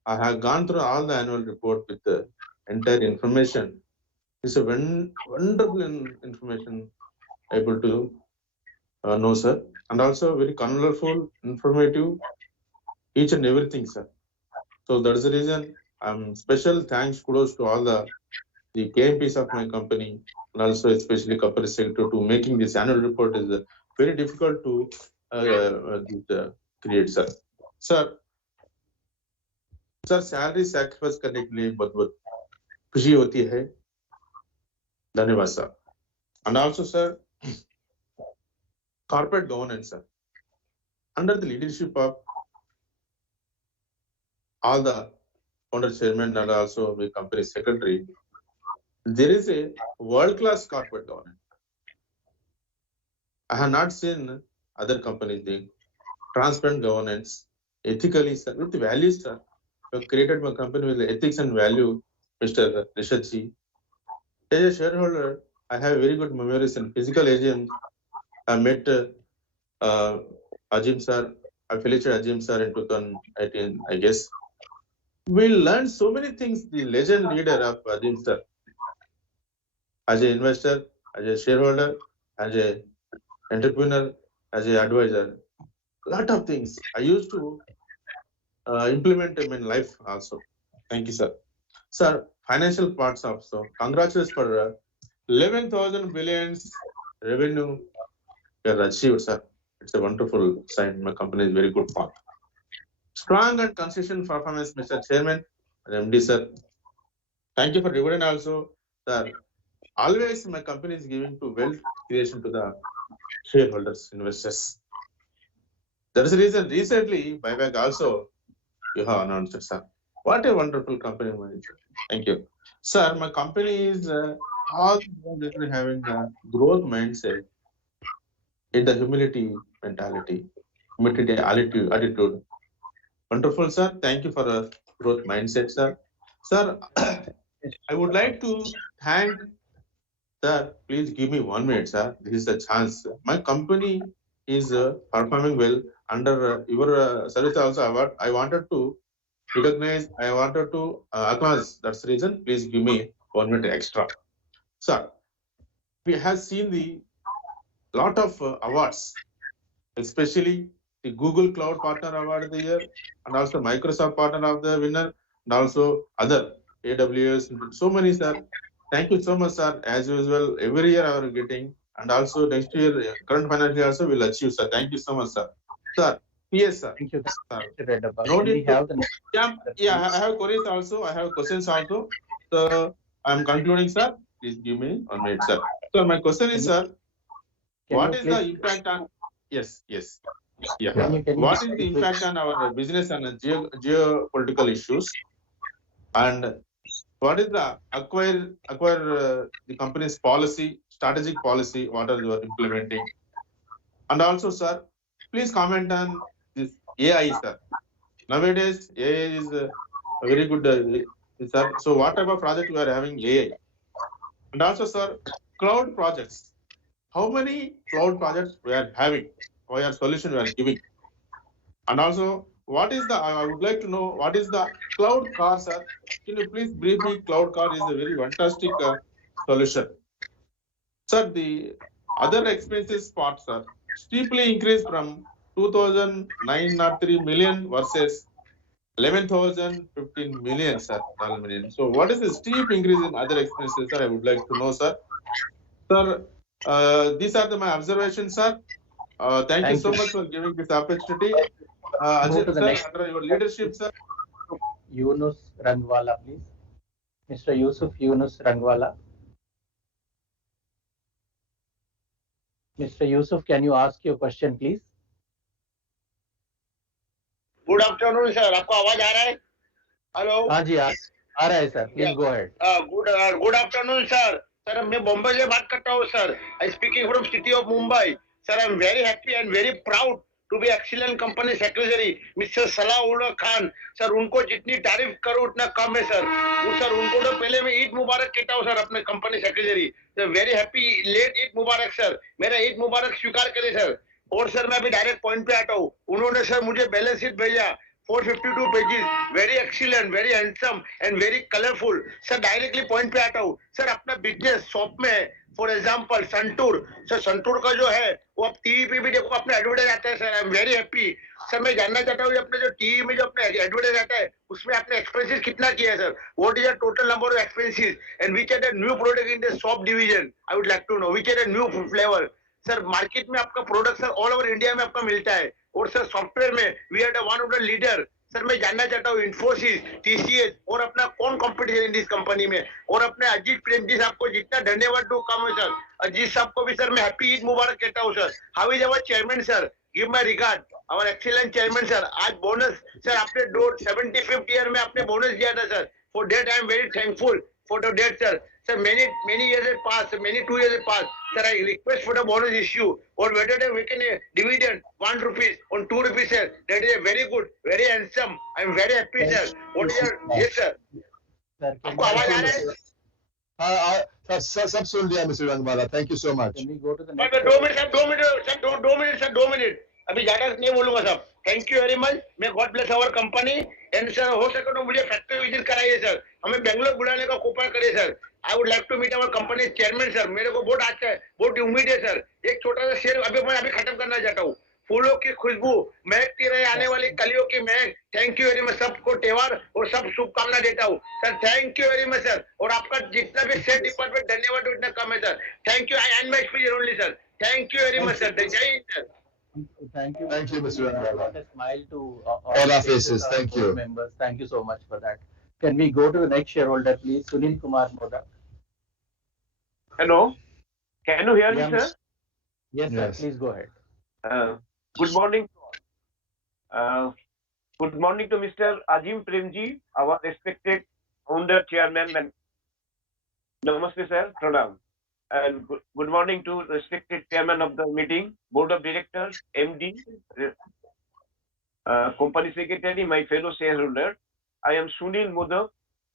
I have gone through all the annual report with the entire information. It's a wonderful information able to know, sir. And also very colorful, informative, each and everything, sir. So that's the reason I'm special thanks, kudos to all the KMPs of my company, and also especially company secretary to making this annual report is very difficult to create, sir. Sir, salary sacrifice करने के लिए बहुत बहुत खुशी होती है. धन्यवाद, sir. And also, sir, corporate governance, sir. Under the leadership of all the founder chairman and also the company secretary, there is a world-class corporate governance. I have not seen other companies doing transparent governance, ethically, sir, with values, sir. You have created my company with ethics and value, Mr. Rishabji. As a shareholder, I have very good memories in physical AGM. I met Ajim sir, I felicitated Ajim sir in 2018, I guess. We learned so many things, the legend leader of Ajim sir. As an investor, as a shareholder, as an entrepreneur, as an advisor, lot of things I used to implement them in life also. Thank you, sir. Sir, financial parts also. Congratulations for 11,000 billions revenue you have achieved, sir. It's a wonderful sign. My company is very good path. Strong and consistent performance, Mr. Chairman and MD, sir. Thank you for dividend also, sir. Always my company is giving to wealth creation to the shareholders, investors. That is the reason recently buyback also you have announced, sir. What a wonderful company, sir. Thank you. Sir, my company is all having a growth mindset in the humility mentality, humility attitude. Wonderful, sir. Thank you for a growth mindset, sir. Sir, I would like to thank, sir, please give me 1 minute, sir. This is a chance. My company is performing well under your service also. I wanted to recognize, I wanted to acknowledge. That's the reason. Please give me 1 minute extra. Sir, we have seen the lot of awards, especially the Google Cloud Partner Award of the Year, and also Microsoft Partner of the Winner, and also other AWS. So many, sir. Thank you so much, sir. As usual, every year I are getting, and also next year, current financial year also will achieve, sir. Thank you so much, sir. Sir, yes, sir. Thank you, Sir. Mr. Redappa. No Can we need to. have the next? Yeah, I have queries also. I have questions also. So I'm concluding, sir. Please give me 1 minute, sir. So my question is, sir, what is the impact on? Yes. Yeah. What is the impact on our business and geopolitical issues? And what is the acquire the company's policy, strategic policy, what are you implementing? And also, sir, please comment on this AI, sir. Nowadays, AI is a very good, sir. So what type of project we are having AI? And also, sir, cloud projects. How many cloud projects we are having? Or your solution we are giving? And also, what is the, I would like to know, what is the cloud car, sir? Can you please brief me? Cloud car is a very fantastic solution. Sir, the other expenses part, sir, steeply increased from 2,903 million versus 11,015 million, sir. Million. So what is the steep increase in other expenses, sir? I would like to know, sir. Sir, these are my observations, sir. Thank you so much for giving this opportunity. Move to Ajay, the sir, next. under your leadership, sir. Yunus Rangwala, please. Mr. Yusuf Yunus Rangwala. Mr. Yusuf, can you ask your question, please? Good afternoon sir, आपको आवाज आ रहा है? Hello, हाँ जी, आ रहा है sir, please go ahead. Good afternoon sir. Sir मैं बॉम्बे से बात करता हूँ sir. I speaking from city of Mumbai. Sir I am very happy and very proud to be excellent company secretary mister Salaullah Khan. Sir उनको जितनी तारीफ करो उतना कम है सर. सर उनको तो पहले मैं ईद मुबारक कहता हूँ सर, अपने company secretary. Very happy late Eid मुबारक सर. मेरा ईद मुबारक स्वीकार करें सर. और सर मैं अभी डायरेक्ट पॉइंट पे आता हूँ. उन्होंने सर मुझे बैलेंस शीट भेजा 452 pages, very excellent, very handsome and very colourful. Sir directly point पे आता हूँ सर. अपना बिजनेस शॉप में for example santoor. Sir santoor का जो है वो अब टीवी पे भी देखो अपना एडवर्टाइज आता है sir. I am very happy. Sir मैं जानना चाहता हूँ अपने जो टीवी में जो अपने एडवर्टाइज आता है उसमें आपने एक्सपेंसेस कितना किया है sir? What is the total number of expenses and which are the new product in the shop division? I would like to know which are the new flavour. Sir market में आपका product sir all over India में आपका मिलता है. और sir software में we are the one of the leader. Sir मैं जानना चाहता हूँ इन्फोसिस, टीसीएस और अपना कौन कंपटीशन इन दिस कंपनी में. और अपने अजीत प्रेम जी साहब को जितना धन्यवाद दो कम है सर. अजीत साहब को भी सर मैं हैप्पी ईद मुबारक कहता हूँ sir. How is our chairman sir? Give my regard our excellent chairman sir. आज बोनस सर आपने 75th ईयर में आपने बोनस दिया था sir. For that I am very thankful for the debt sir. Sir many years have passed, many 2 years have passed. Sir I request for the bonus issue or whether we can dividend 1 rupees on 2 rupees sir. That is a very good, very handsome. I am very happy sir. What is your yes sir? आपको आवाज आ रहा है? हाँ सब सुन लिया mister Rangwala. Thank you so much. Can we go to the next? 2 minute sir, 2 minute sir, 2 minute sir, 2 minute. अभी ज्यादा नहीं बोलूंगा साहब. Thank you very much. May God bless our company and sir हो सके तो मुझे फैक्ट्री विजिट कराइए सर. हमें बेंगलोर बुलाने का कृपा करिए sir. I would like to meet our company chairman sir. मेरे को बहुत अच्छा है, बहुत उम्मीद है सर. एक छोटा सा शेयर अभी खत्म करना चाहता हूँ. फूलों की खुशबू महकती रहे आने वाली कलियों की महक. Thank you very much. सबको त्योहार और सब शुभकामना देता हूँ sir. Thank you very much sir. और आपका जितना भी सेट डिपार्टमेंट धन्यवाद उतना कम है sir. Thank you. I end my speech only sir. Thank you very much sir. जय Hind sir. Thank you, Mr. Rangwala. Brought a smile to All our faces. Thank board you. members. Thank you so much for that. Can we go to the next shareholder, please? Sunil Kumar Modak. Hello, can you hear me, sir? Yes, sir. Please go ahead. Good morning. Good morning to Mr. Ajim Premji, our respected founder, chairman, and Namaste, sir. Pranam. And good morning to respected chairman of the meeting, board of directors, MD, company secretary, my fellow shareholder. I am Sunil Modak,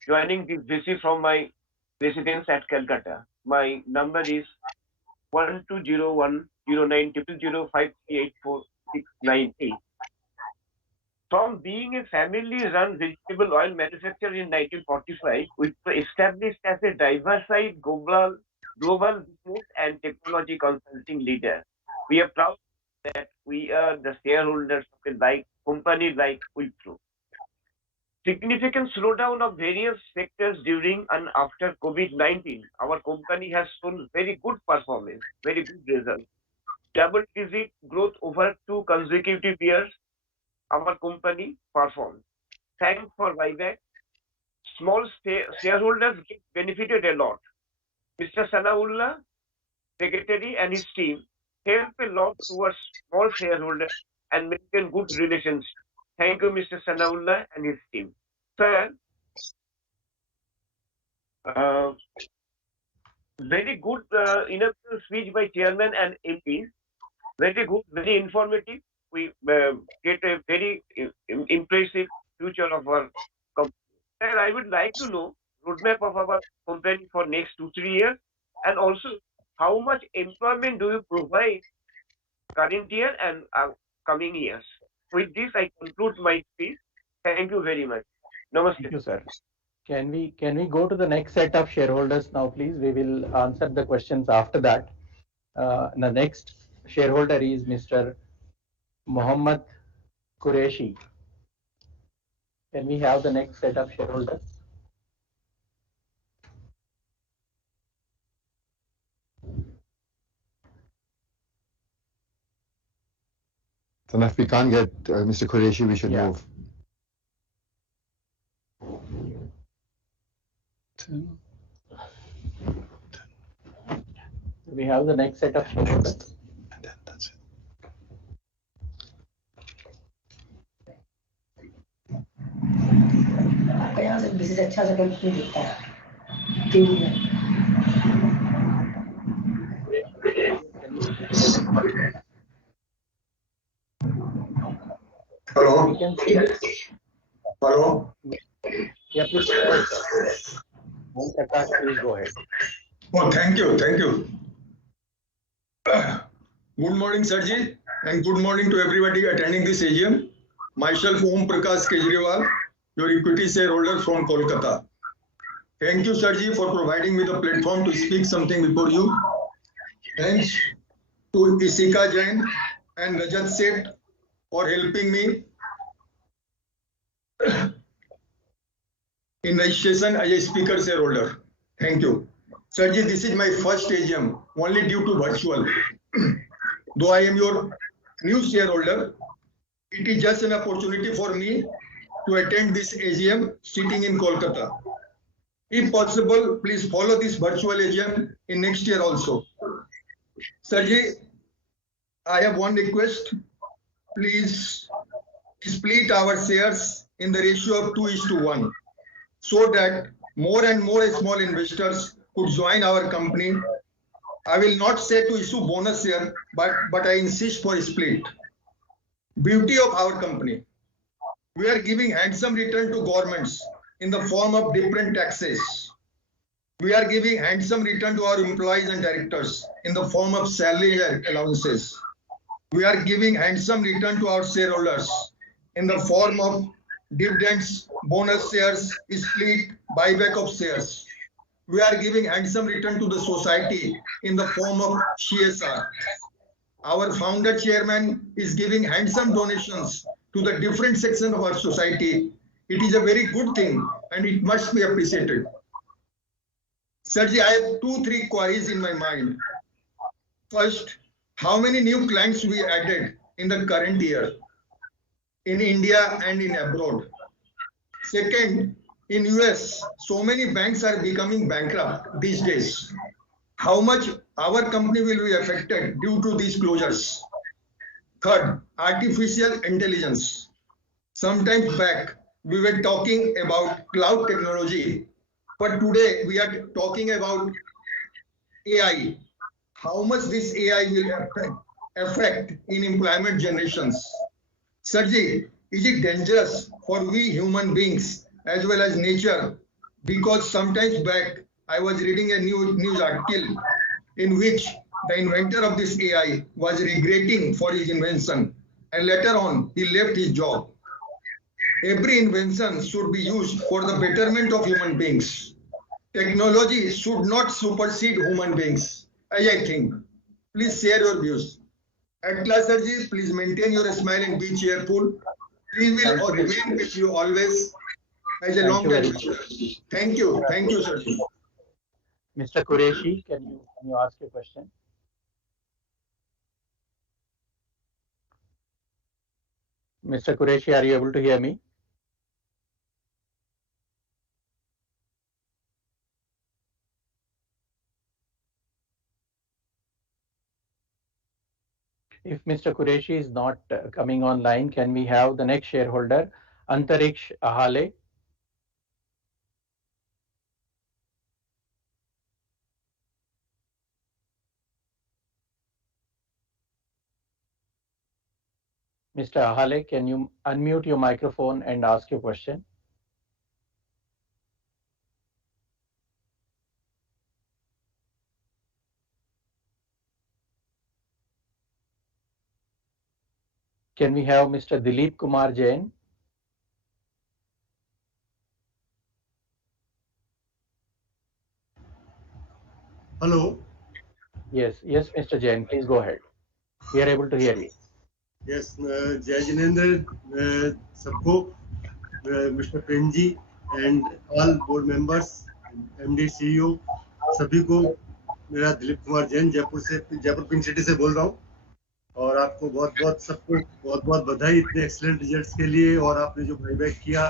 joining this VC from my residence at Calcutta. My number is 1201090005384698. From being a family-run vegetable oil manufacturer in 1945, we were established as a diversified global business and technology consulting leader. We are proud that we are the shareholders of a company like Wipro. Significant slowdown of various sectors during and after COVID-19, our company has shown very good performance, very good results. Double-digit growth over 2 consecutive years, our company performed. Thanks for buyback. Small shareholders get benefited a lot. Mr. Sanaullah, secretary and his team help a lot towards small shareholders and maintain good relations. Thank you, Mr. Sanaullah and his team. Sir, very good inaugural speech by chairman and MPs. Very good, very informative. We get a very impressive future of our company. Sir, I would like to know roadmap of our company for next 2-3 years, and also how much employment do you provide current year and coming years. With this, I conclude my speech. Thank you very much. Namaste. Thank you, sir. Can we go to the next set of shareholders now, please? We will answer the questions after that. The next shareholder is Mr. Mohammad Qureshi. Can we have the next set of shareholders? Then if we can't get Mr. Qureshi, we should move. We have the next set of shareholders. And then that's it. Hello. Hello. Yeah, please go ahead, sir. Please go ahead. Oh, thank you. Thank you. Good morning, Sarji, and good morning to everybody attending this AGM. Myself, Om Prakash Kejriwal, your equity shareholder from Kolkata. Thank you, Sarji, for providing me the platform to speak something before you. Thanks to Isika Jain and Rajat Seth for helping me in registration as a speaker shareholder. Thank you. Sarji, this is my first AGM, only due to virtual. Though I am your new shareholder, it is just an opportunity for me to attend this AGM sitting in Kolkata. If possible, please follow this virtual AGM in next year also. Sarji, I have one request. Please split our shares in the ratio of 2:1 so that more and more small investors could join our company. I will not say to issue bonus share, but I insist for a split. Beauty of our company. We are giving handsome return to governments in the form of different taxes. We are giving handsome return to our employees and directors in the form of salary allowances. We are giving handsome return to our shareholders in the form of dividends, bonus shares, split, buyback of shares. We are giving handsome return to the society in the form of CSR. Our founder chairman is giving handsome donations to the different sections of our society. It is a very good thing and it must be appreciated. Sarji, I have 2-3 queries in my mind. First, how many new clients we added in the current year in India and in abroad? Second, in US, so many banks are becoming bankrupt these days. How much our company will be affected due to these closures? Third, artificial intelligence. Sometimes back, we were talking about cloud technology, but today we are talking about AI. How much this AI will affect in employment generations? Sarji, is it dangerous for we human beings as well as nature? Because sometimes back, I was reading a news article in which the inventor of this AI was regretting for his invention and later on he left his job. Every invention should be used for the betterment of human beings. Technology should not supersede human beings, as I think. Please share your views. At last, Sarji, please maintain your smile and be cheerful. We will remain with you always as a long-term. Thank you. Thank you, Sarji. Mr. Qureshi, can you ask your question? Mr. Qureshi, are you able to hear me? If Mr. Qureshi is not coming online, can we have the next shareholder, Antariksh Ahale? Mr. Ahale, can you unmute your microphone and ask your question? Can we have Mr. Dilip Kumar Jain? Hello. Yes, Mr. Jain, please go ahead. We are able to hear you. Yes, Jai Jinendra, सबको, Mr. Premji and all board members, MD, CEO, सभी को मेरा Dilip Kumar Jain Jaipur pink city से बोल रहा हूँ और आपको बहुत सबको बहुत बधाई इतने एक्सीलेंट रिजल्ट्स के लिए और आपने जो बाईबैक किया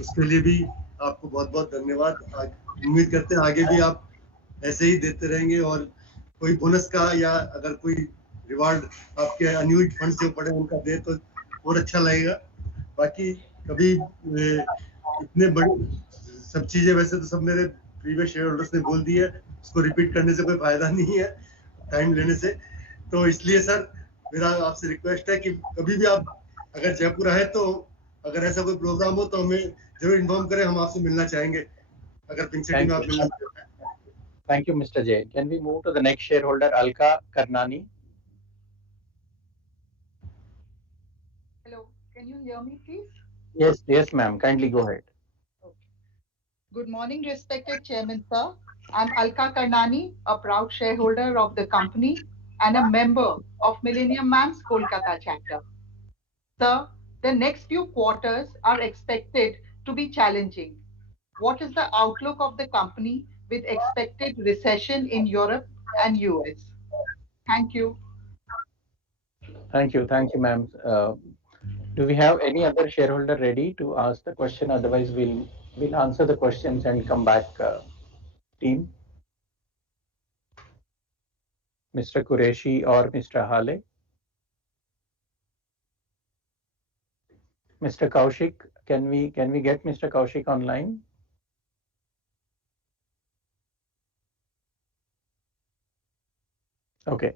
उसके लिए भी आपको बहुत धन्यवाद। उम्मीद करते हैं आगे भी आप ऐसे ही देते रहेंगे और कोई बोनस का या अगर कोई रिवार्ड आपके अनयूज फंड से पड़े उनका दे तो और अच्छा लगेगा। बाकी कभी इतने बड़े सब चीजें वैसे तो सब मेरे प्रीवियस शेयर होल्डर्स ने बोल दी है, उसको रिपीट करने से कोई फायदा नहीं है टाइम लेने से, तो इसलिए सर मेरा आपसे रिक्वेस्ट है कि कभी भी आप अगर जयपुर आए तो अगर ऐसा कोई प्रोग्राम हो तो हमें जरूर इन्फॉर्म करें, हम आपसे मिलना चाहेंगे अगर पिंक सिटी में आप मिलना चाहें। Thank you, Mr. Jain. Can we move to the next shareholder, Alka Karnani? Hello, can you hear me, please? Yes, ma'am. Kindly go ahead. Okay. Good morning, respected Chairman, sir. I'm Alka Karnani, a proud shareholder of the company and a member of Millennium Mams Kolkata chapter. Sir, the next few quarters are expected to be challenging. What is the outlook of the company with expected recession in Europe and US? Thank you. Thank you, ma'am. Do we have any other shareholder ready to ask the question? Otherwise, we'll answer the questions and come back, team. Mr. Qureshi or Mr. Hale? Mr. Kaushik, can we get Mr. Kaushik online? Okay.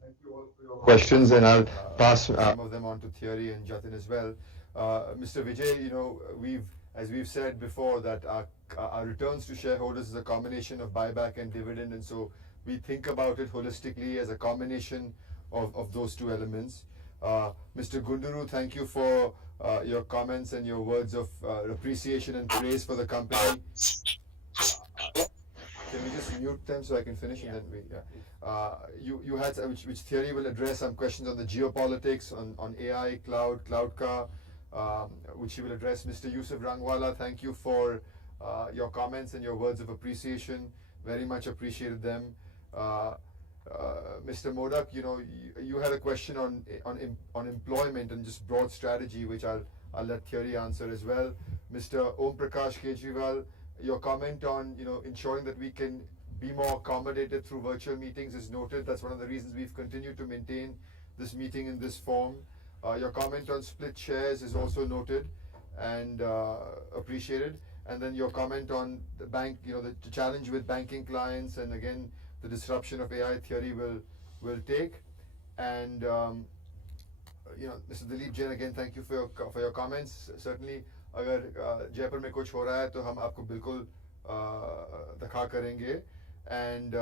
Thank you all for your questions, and I'll pass some of them on to Thierry and Jatin as well. Mr. Vijay, as we've said before, that our returns to shareholders is a combination of buyback and dividend, and so we think about it holistically as a combination of those two elements. Mr. Gunduru, thank you for your comments and your words of appreciation and praise for the company. Can we just mute them so I can finish? And then you had which Thierry will address some questions on the geopolitics, on AI, cloud car, which he will address. Mr. Yusuf Rangwala, thank you for your comments and your words of appreciation. Very much appreciated them. Mr. Modak, you had a question on employment and just broad strategy, which I'll let Thierry answer as well. Mr. Om Prakash Kejriwal, your comment on ensuring that we can be more accommodated through virtual meetings is noted. That's one of the reasons we've continued to maintain this meeting in this form. Your comment on split shares is also noted and appreciated. And then your comment on the bank, the challenge with banking clients, and again the disruption of AI theory will take. And Mr. Dilip Jain, again, thank you for your comments. Certainly, अगर जयपुर में कुछ हो रहा है तो हम आपको बिल्कुल दिखा करेंगे. And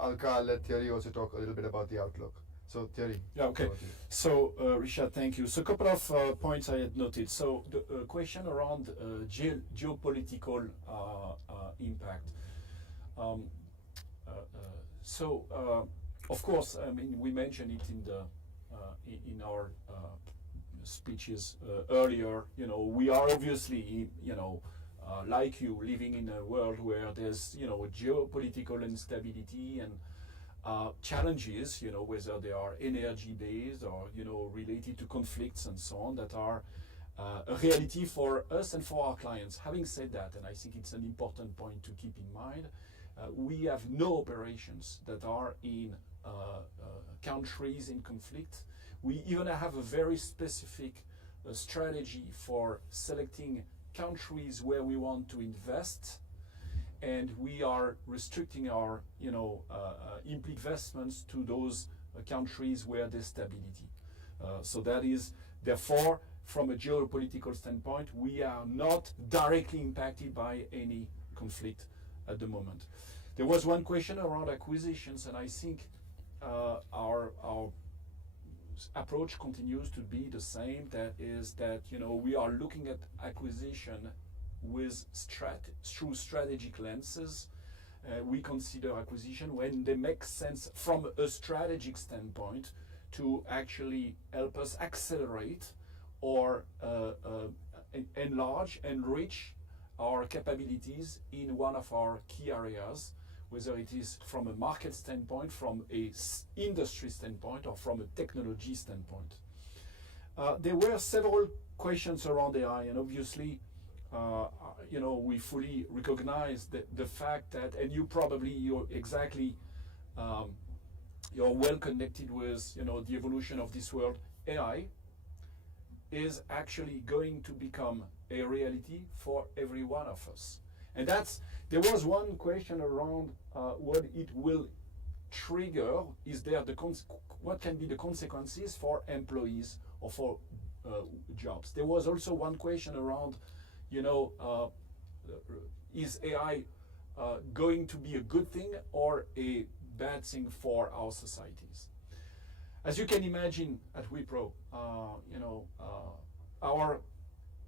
Alka, I'll let Thierry also talk a little bit about the outlook. So Thierry. Yeah, okay. So Richard, thank you. So a couple of points I had noted. So the question around geopolitical impact. Of course, I mean, we mentioned it in our speeches earlier. We are obviously, like you, living in a world where there's, geopolitical instability and challenges, whether they are energy-based or, related to conflicts and so on, that are a reality for us and for our clients. Having said that, and I think it's an important point to keep in mind, we have no operations that are in countries in conflict. We even have a very specific strategy for selecting countries where we want to invest, and we are restricting our investments to those countries where there's stability. So that is, therefore, from a geopolitical standpoint, we are not directly impacted by any conflict at the moment. There was one question around acquisitions, and I think our approach continues to be the same. That is that, we are looking at acquisition with through strategic lenses. We consider acquisition when they make sense from a strategic standpoint to actually help us accelerate or enlarge, enrich our capabilities in one of our key areas, whether it is from a market standpoint, from a industry standpoint, or from a technology standpoint. There were several questions around AI, and obviously, we fully recognize the fact that, and you're well connected with, the evolution of this world. AI is actually going to become a reality for every one of us. And there was one question around what it will trigger. Is there what can be the consequences for employees or for jobs? There was also one question around, is AI going to be a good thing or a bad thing for our societies? As you can imagine, at Wipro, our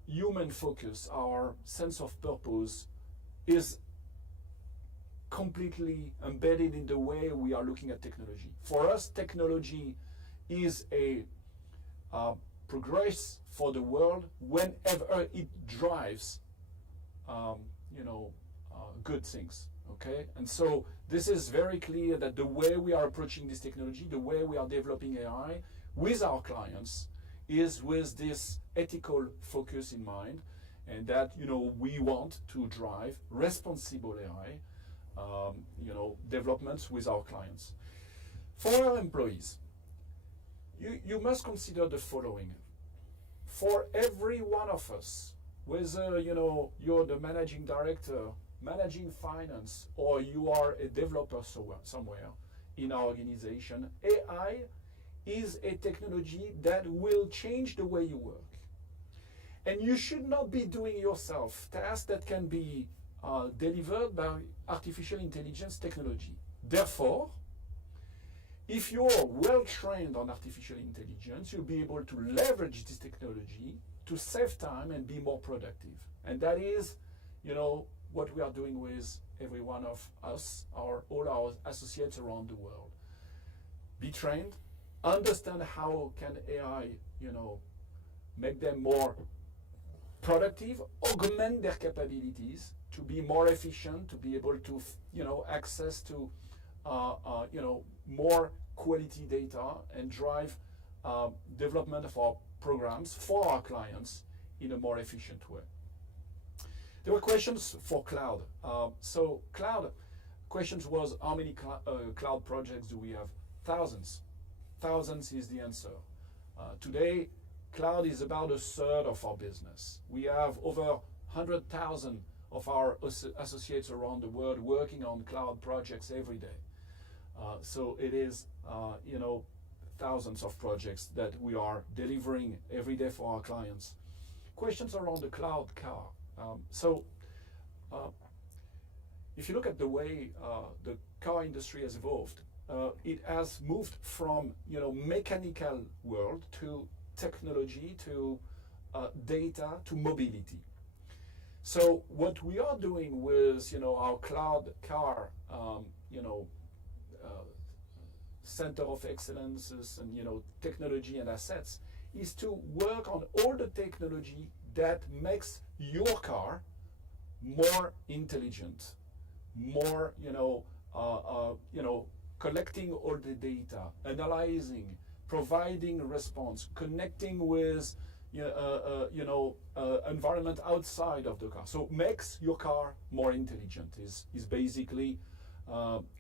human focus, our sense of purpose is completely embedded in the way we are looking at technology. For us, technology is a progress for the world whenever it drives, good things. Okay, and so this is very clear that the way we are approaching this technology, the way we are developing AI with our clients, is with this ethical focus in mind, and that we want to drive responsible AI, developments with our clients. For our employees, you must consider the following. For every one of us, whether you're the managing director, managing finance, or you are a developer somewhere in our organization, AI is a technology that will change the way you work. And you should not be doing yourself tasks that can be delivered by artificial intelligence technology. Therefore, if you're well trained on artificial intelligence, you'll be able to leverage this technology to save time and be more productive. And that is, what we are doing with every one of us, all our associates around the world. Be trained, understand how can AI, make them more productive, augment their capabilities to be more efficient, to be able to, access to, more quality data and drive development of our programs for our clients in a more efficient way. There were questions for cloud. So cloud questions was, how many cloud projects do we have? Thousands. Thousands is the answer. Today, cloud is about a third of our business. We have over 100,000 of our associates around the world working on cloud projects every day. So it is, thousands of projects that we are delivering every day for our clients. Questions around the cloud car. If you look at the way the car industry has evolved, it has moved from mechanical world to technology, to data, to mobility. So what we are doing with our cloud car center of excellences and technology and assets is to work on all the technology that makes your car more intelligent, more collecting all the data, analyzing, providing response, connecting with environment outside of the car. So makes your car more intelligent is basically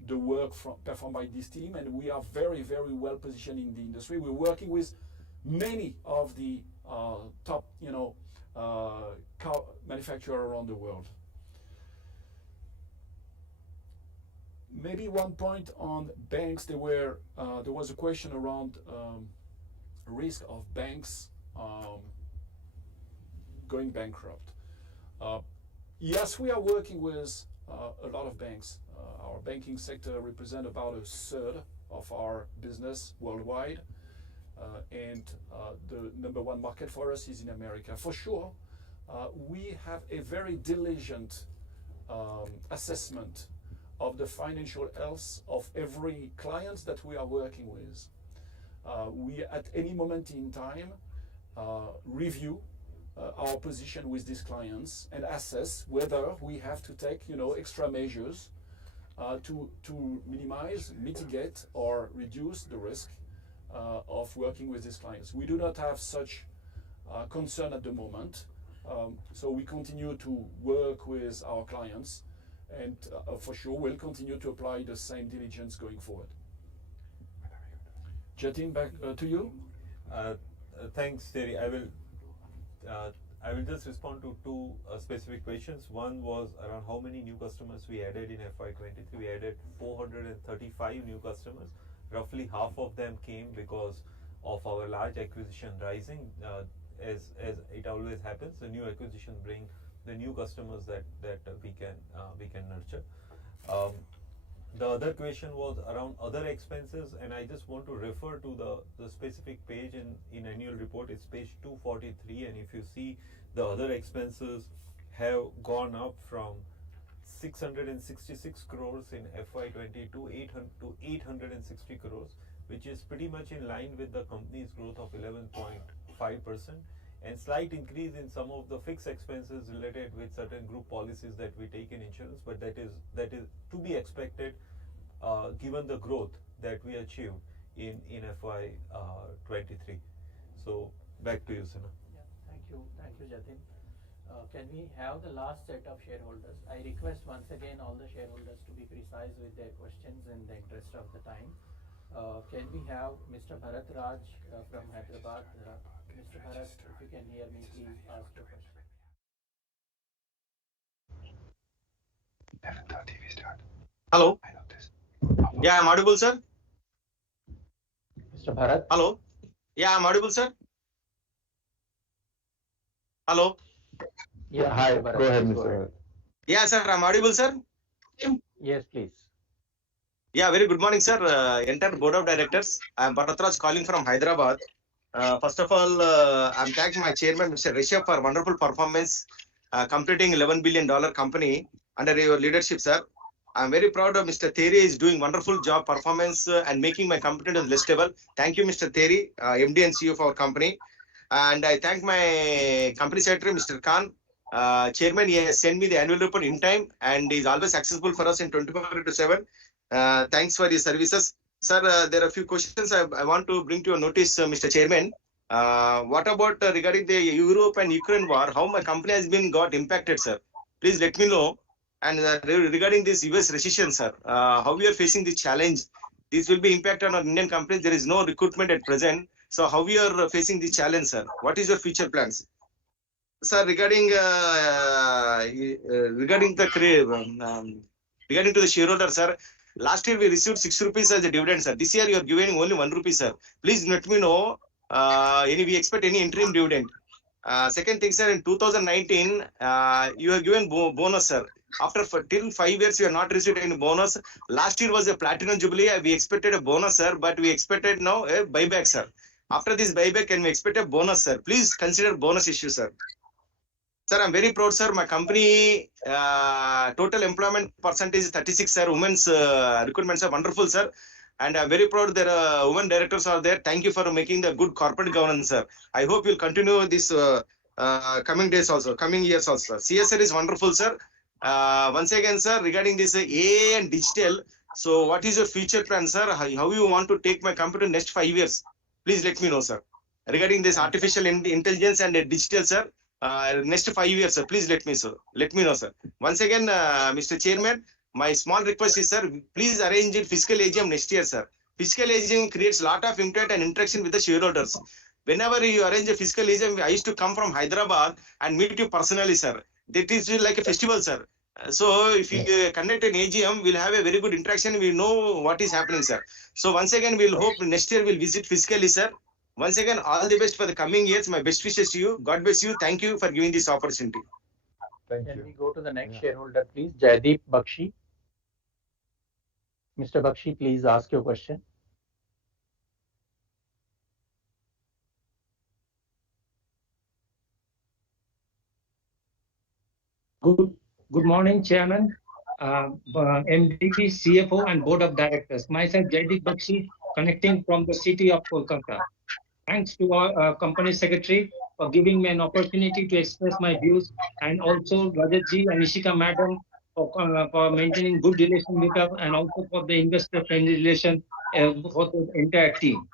the work performed by this team, and we are very, very well positioned in the industry. We're working with many of the top car manufacturers around the world. Maybe one point on banks. There was a question around risk of banks going bankrupt. Yes, we are working with a lot of banks. Our banking sector represents about a third of our business worldwide. and the number one market for us is in America. For sure, we have a very diligent assessment of the financial health of every client that we are working with. We, at any moment in time, review our position with these clients and assess whether we have to take, extra measures to minimize, mitigate, or reduce the risk of working with these clients. We do not have such concern at the moment, so we continue to work with our clients, and for sure we'll continue to apply the same diligence going forward. Jatin, back to you. Thanks, Terry. I will just respond to two specific questions. One was around how many new customers we added in FY23. We added 435 new customers. Roughly half of them came because of our large acquisition Rising. As it always happens, the new acquisition bring the new customers that we can nurture. The other question was around other expenses, and I just want to refer to the specific page in annual report. It's page 243, and if you see, the other expenses have gone up from 666 crores in FY22 to 860 crores, which is pretty much in line with the company's growth of 11.5%, and slight increase in some of the fixed expenses related with certain group policies that we take in insurance, but that is to be expected given the growth that we achieved in FY23. So back to you, Sina. Yeah, thank you, Jatin. Can we have the last set of shareholders? I request once again all the shareholders to be precise with their questions in the interest of the time. Can we have Mr. Bharat Raj from Hyderabad? Mr. Bharat, if you can hear me, please ask your question. 11:30 we start. Hello. I know this. Yeah, I'm audible, sir. Mr. Bharat. Hello. Yeah, I'm audible, sir. Hello. Yeah, Hi, go ahead, Mr. Bharat. Yeah, sir, I'm audible, sir. Yes, please. Yeah, very good morning, sir. Entire board of directors. I'm Bharat Raj calling from Hyderabad. First of all, I'm thanking my chairman, Mr. Rishabh, for wonderful performance, completing $11 billion company under your leadership, sir. I'm very proud of Mr. Terry is doing wonderful job performance and making my company to the list level. Thank you, Mr. Terry, MD and CEO of our company. And I thank my company secretary, Mr. Khan. Chairman, he has sent me the annual report in time and is always accessible for us in 24/7. Thanks for his services. Sir, there are a few questions I want to bring to your notice, Mr. Chairman. What about regarding the Europe and Ukraine war? How my company has been got impacted, sir? Please let me know. And regarding this US recession, sir, how we are facing this challenge? This will be impact on our Indian companies. There is no recruitment at present. So how we are facing this challenge, sir? What is your future plans? Sir, regarding to the shareholder, sir, last year we received 6 rupees as a dividend, sir. This year you are giving only 1 rupee, sir. Please let me know. We expect any interim dividend. Second thing, sir, in 2019, you have given bonus, sir. After till 5 years, you have not received any bonus. Last year was a platinum jubilee. We expected a bonus, sir, but we expected now a buyback, sir. After this buyback, can we expect a bonus, sir? Please consider bonus issue, sir. Sir, I'm very proud, sir. My company total employment percentage is 36, sir. Women's recruitments are wonderful, sir. And I'm very proud that women directors are there. Thank you for making the good corporate governance, sir. I hope you'll continue this coming days also, coming years also. CSR is wonderful, sir. Once again, sir, regarding this AI and digital, so what is your future plan, sir? How you want to take my company next 5 years? Please let me know, sir. Regarding this artificial intelligence and digital, sir, next 5 years, sir, please let me know, sir. Once again, Mr. Chairman, my small request is, sir, please arrange a fiscal AGM next year, sir. Fiscal AGM creates a lot of impact and interaction with the shareholders. Whenever you arrange a fiscal AGM, I used to come from Hyderabad and meet you personally, sir. That is like a festival, sir. So if you conduct an AGM, we'll have a very good interaction. We know what is happening, sir. So once again, we'll hope next year we'll visit fiscally, sir. Once again, all the best for the coming years. My best wishes to you. God bless you. Thank you for giving this opportunity. Thank you. Can we go to the next shareholder, please? Jaideep Bakshi. Mr. Bakshi, please ask your question. Good morning, Chairman, MD, CFO, and Board of Directors. Myself, Jaideep Bakshi, connecting from the city of Kolkata. Thanks to our Company Secretary for giving me an opportunity to express my views, and also Rajatji and Ishika Madam for maintaining good relation with us, and also for the investor-friendly relation for the entire team.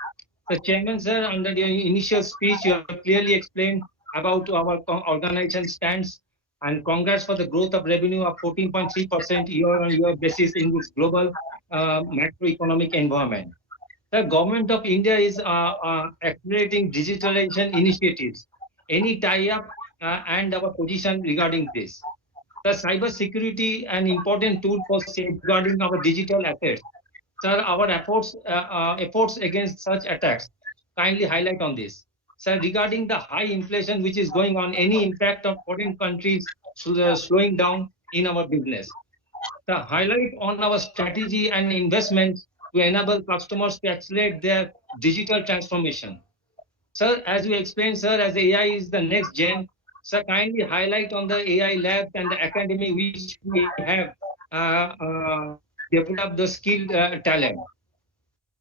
The Chairman, sir, under your initial speech, you have clearly explained about our organization stance, and congrats for the growth of revenue of 14.3% year-on-year basis in this global macroeconomic environment. The government of India is accelerating digitalization initiatives. Any tie-up and our position regarding this? The cyber security, an important tool for safeguarding our digital assets. Sir, our efforts against such attacks, kindly highlight on this. Sir, regarding the high inflation which is going on, any impact of foreign countries slowing down in our business? The highlight on our strategy and investments to enable customers to accelerate their digital transformation. Sir, as you explained, sir, as AI is the next gen, sir, kindly highlight on the AI labs and the academy which we have developed the skilled talent.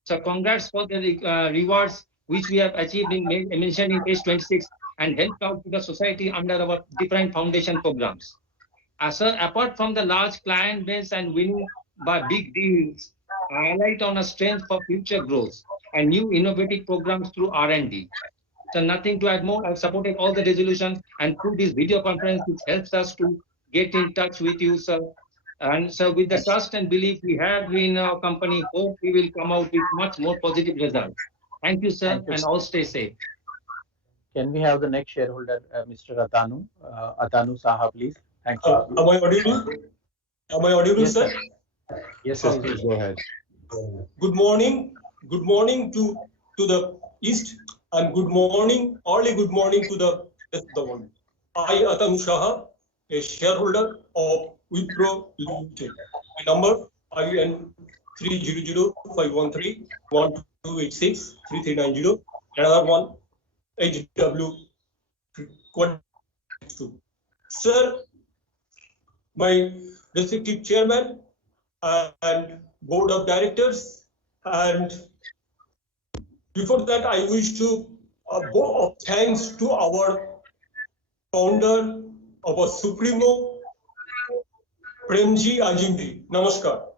So congrats for the rewards which we have achieved in mentioned in page 26 and helped out to the society under our different foundation programs. Sir, apart from the large client base and winning by big deals, highlight on a strength for future growth and new innovative programs through R&D. So nothing to add more. I've supported all the resolutions, and through this video conference, which helps us to get in touch with you, sir. And so with the trust and belief we have in our company, hope we will come out with much more positive results. Thank you, sir, and all stay safe. Can we have the next shareholder, Mr. Atanu? Atanu Saha, please. Thank you. Am I audible? Am I audible, Yes, sir? Yes, sir. Okay. Go ahead. Good morning. Good morning to the East, and good morning, early good morning to the rest of the world. I, Atanu Saha, a shareholder of Wipro Limited. My number IN 300-513-1286-3390. Another one, HW. Sir, my respected chairman and board of directors, and before that, I wish to thanks to our founder, our supremo, Premji Ajimji. Namaskar.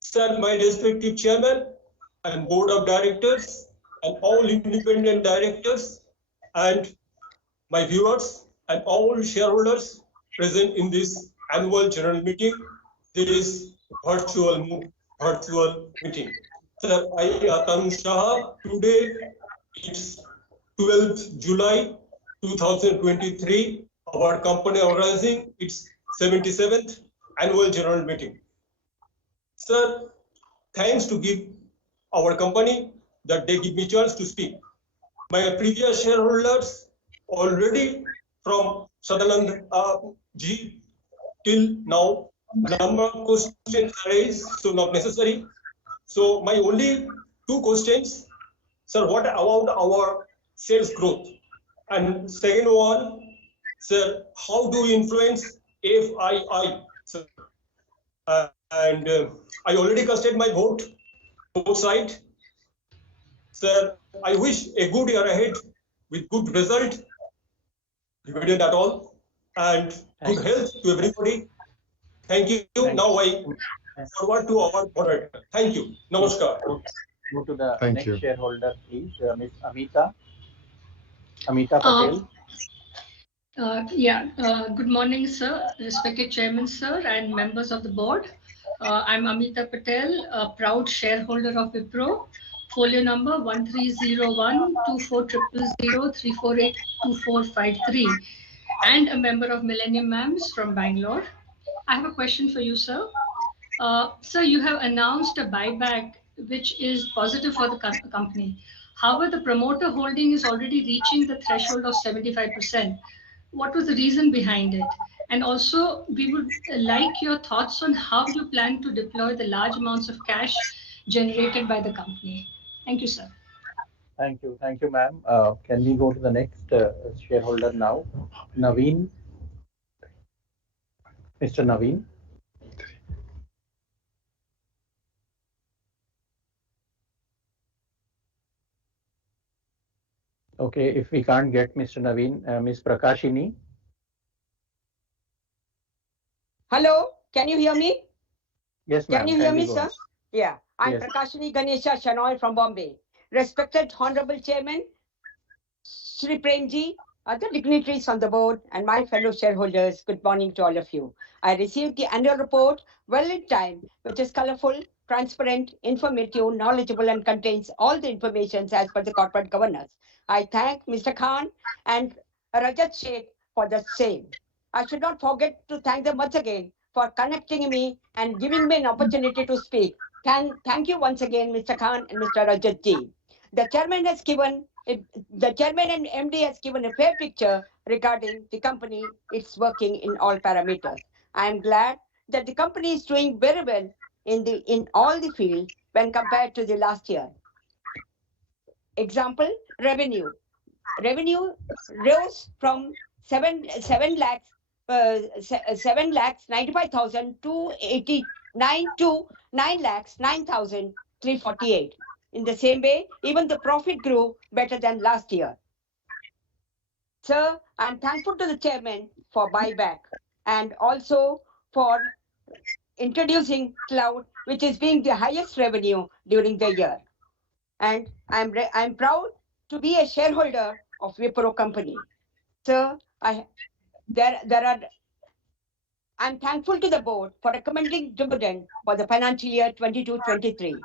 Sir, my respective chairman and board of directors and all independent directors and my viewers and all shareholders present in this annual general meeting, this virtual meeting. Sir, I, Atanu Saha, today it's 12th July 2023. Our company organizing its 77th annual general meeting. Sir, thanks to give our company that they give me chance to speak. My previous shareholders already from Sadanand Ji till now, number of questions are raised, so not necessary. So my only two questions, sir, what about our sales growth? And second one, sir, how do we influence FII? Sir? I already casted my vote, both sides. Sir, I wish a good year ahead with good result, dividend at all, and good health to everybody. Thank you. Now I forward to our moderator. Thank you. Namaskar. Move to the Thank next you. shareholder, please, Ms. Amita. Amita Patel. Good morning, sir, respected chairman, sir, and members of the board. I'm Amita Patel, a proud shareholder of Wipro, folio number 1301-240003482453, and a member of Millennium Mams from Bangalore. I have a question for you, sir. Sir, you have announced a buyback, which is positive for the company. However, the promoter holding is already reaching the threshold of 75%. What was the reason behind it? And also, we would like your thoughts on how you plan to deploy the large amounts of cash generated by the company. Thank you, sir. Thank you, ma'am. Can we go to the next shareholder now? Naveen. Mr. Naveen. Okay, if we can't get Mr. Naveen, Ms. Prakashini. Hello, can you hear me? Yes, ma'am. Can you hear me, Kindly go sir? on. Yeah, I'm Yes. Prakashini Ganesha Shanoy from Bombay. Respected Honorable Chairman, Shri Premji, other dignitaries on the board, and my fellow shareholders, good morning to all of you. I received the annual report well in time, which is colorful, transparent, informative, knowledgeable, and contains all the information as per the corporate governance. I thank Mr. Khan and Rajat Sheikh for the same. I should not forget to thank them once again for connecting me and giving me an opportunity to speak. Thank you once again, Mr. Khan and Mr. Rajat ji. The chairman has given the chairman and MD has given a fair picture regarding the company, its working in all parameters. I am glad that the company is doing very well in all the field when compared to the last year. Example, revenue. Revenue rose from 7 lakhs 95,000 to 89 to 9 lakhs 9,348. In the same way, even the profit grew better than last year. Sir, I'm thankful to the chairman for buyback and also for introducing cloud, which is being the highest revenue during the year. And I'm proud to be a shareholder of Wipro company. Sir, I'm thankful to the board for recommending dividend for the financial year 22-23.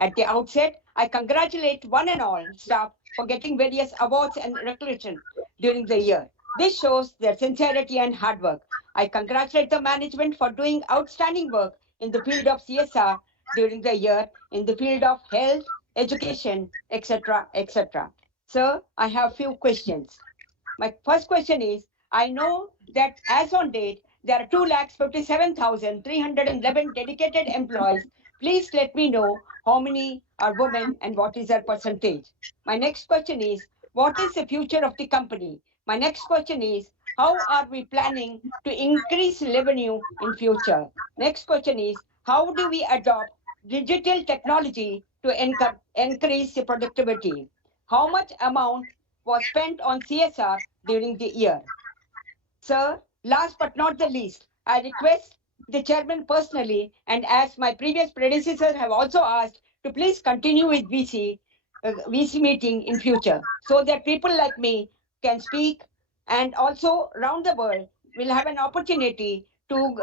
At the outset, I congratulate one and all staff for getting various awards and recognition during the year. This shows their sincerity and hard work. I congratulate the management for doing outstanding work in the field of CSR during the year, in the field of health, education, etc., etc. Sir, I have few questions. My first question is, I know that as on date, there are 2,57,311 dedicated employees. Please let me know how many are women and what is their percentage. My next question is, what is the future of the company? My next question is, how are we planning to increase revenue in future? Next question is, how do we adopt digital technology to increase the productivity? How much amount was spent on CSR during the year? Sir, last but not the least, I request the chairman personally, and as my previous predecessors have also asked, to please continue with VC meeting in future, so that people like me can speak, and also around the world will have an opportunity to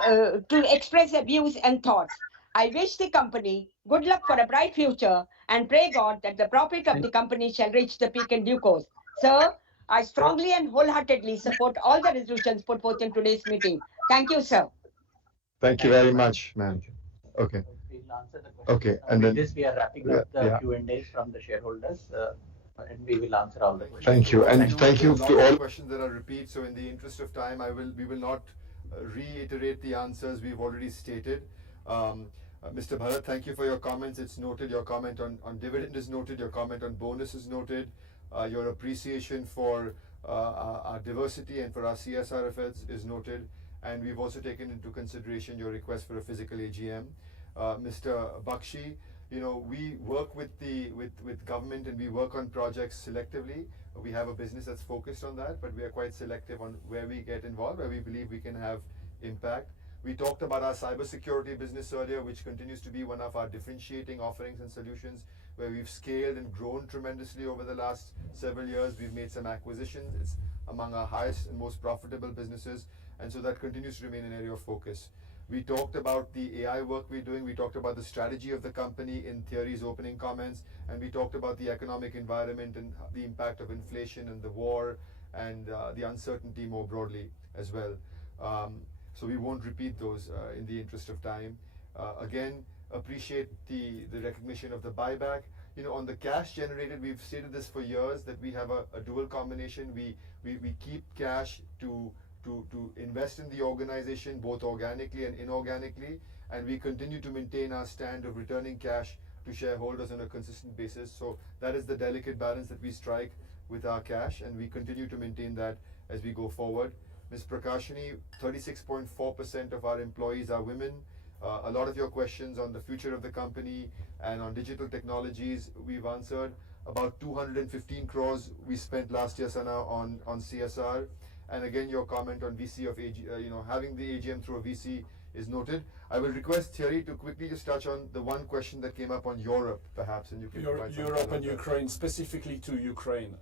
express their views and thoughts. I wish the company good luck for a bright future and pray God that the profit of the company shall reach the peak in due course. Sir, I strongly and wholeheartedly support all the resolutions put forth in today's meeting. Thank you, sir. Thank you very much, ma'am. Okay. We'll answer the question. Okay, and With then this, we are wrapping up the Q&As from the shareholders, and we will answer all the questions. Thank you, and thank you There are a to lot of all. questions that are repeat. So in the interest of time, we will not reiterate the answers we've already stated. Mr. Bharat, thank you for your comments. It's noted. Your comment on dividend is noted. Your comment on bonus is noted. Your appreciation for our diversity and for our CSR efforts is noted. And we've also taken into consideration your request for a physical AGM. Mr. Bakshi, you know, we work with government and we work on projects selectively. We have a business that's focused on that, but we are quite selective on where we get involved, where we believe we can have impact. We talked about our cybersecurity business earlier, which continues to be one of our differentiating offerings and solutions, where we've scaled and grown tremendously over the last several years. We've made some acquisitions. It's among our highest and most profitable businesses, and so that continues to remain an area of focus. We talked about the AI work we're doing. We talked about the strategy of the company in Thierry's opening comments, and we talked about the economic environment and the impact of inflation and the war and the uncertainty more broadly as well. So we won't repeat those in the interest of time. Again, appreciate the recognition of the buyback. You know, on the cash generated, we've stated this for years that we have a dual combination. We keep cash to invest in the organization both organically and inorganically, and we continue to maintain our stand of returning cash to shareholders on a consistent basis. So that is the delicate balance that we strike with our cash, and we continue to maintain that as we go forward. Ms. Prakashini, 36.4% of our employees are women. A lot of your questions on the future of the company and on digital technologies we've answered. About 215 crores we spent last year, Sana, on CSR. And again, your comment on VC of having the AGM through a VC is noted. I will request Thierry to quickly just touch on the one question that came up on Europe, perhaps, and you can provide some Europe color and there. Ukraine, specifically to Ukraine.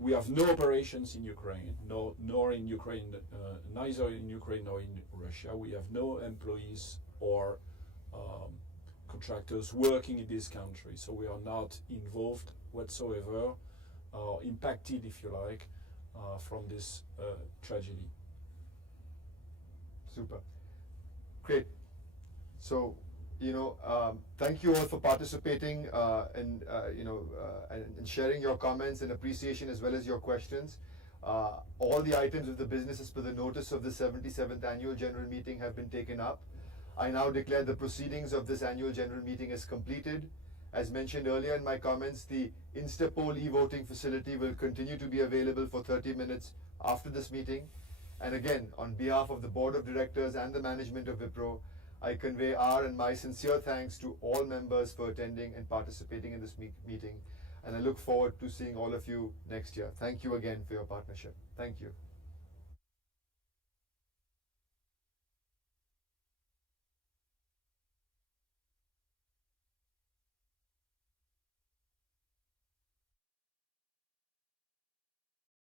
We have no operations in Ukraine, nor in Ukraine, neither in Ukraine nor in Russia. We have no employees or contractors working in this country, so we are not involved whatsoever, impacted, if you like, from this tragedy. Super. Great. So, thank you all for participating and sharing your comments and appreciation as well as your questions. All the items of the business as per the notice of the 77th Annual General Meeting have been taken up. I now declare the proceedings of this Annual General Meeting as completed. As mentioned earlier in my comments, the InstaPoll e-voting facility will continue to be available for 30 minutes after this meeting. And again, on behalf of the Board of Directors and the management of Wipro, I convey our and my sincere thanks to all members for attending and participating in this meeting. And I look forward to seeing all of you next year. Thank you again for your partnership. Thank you.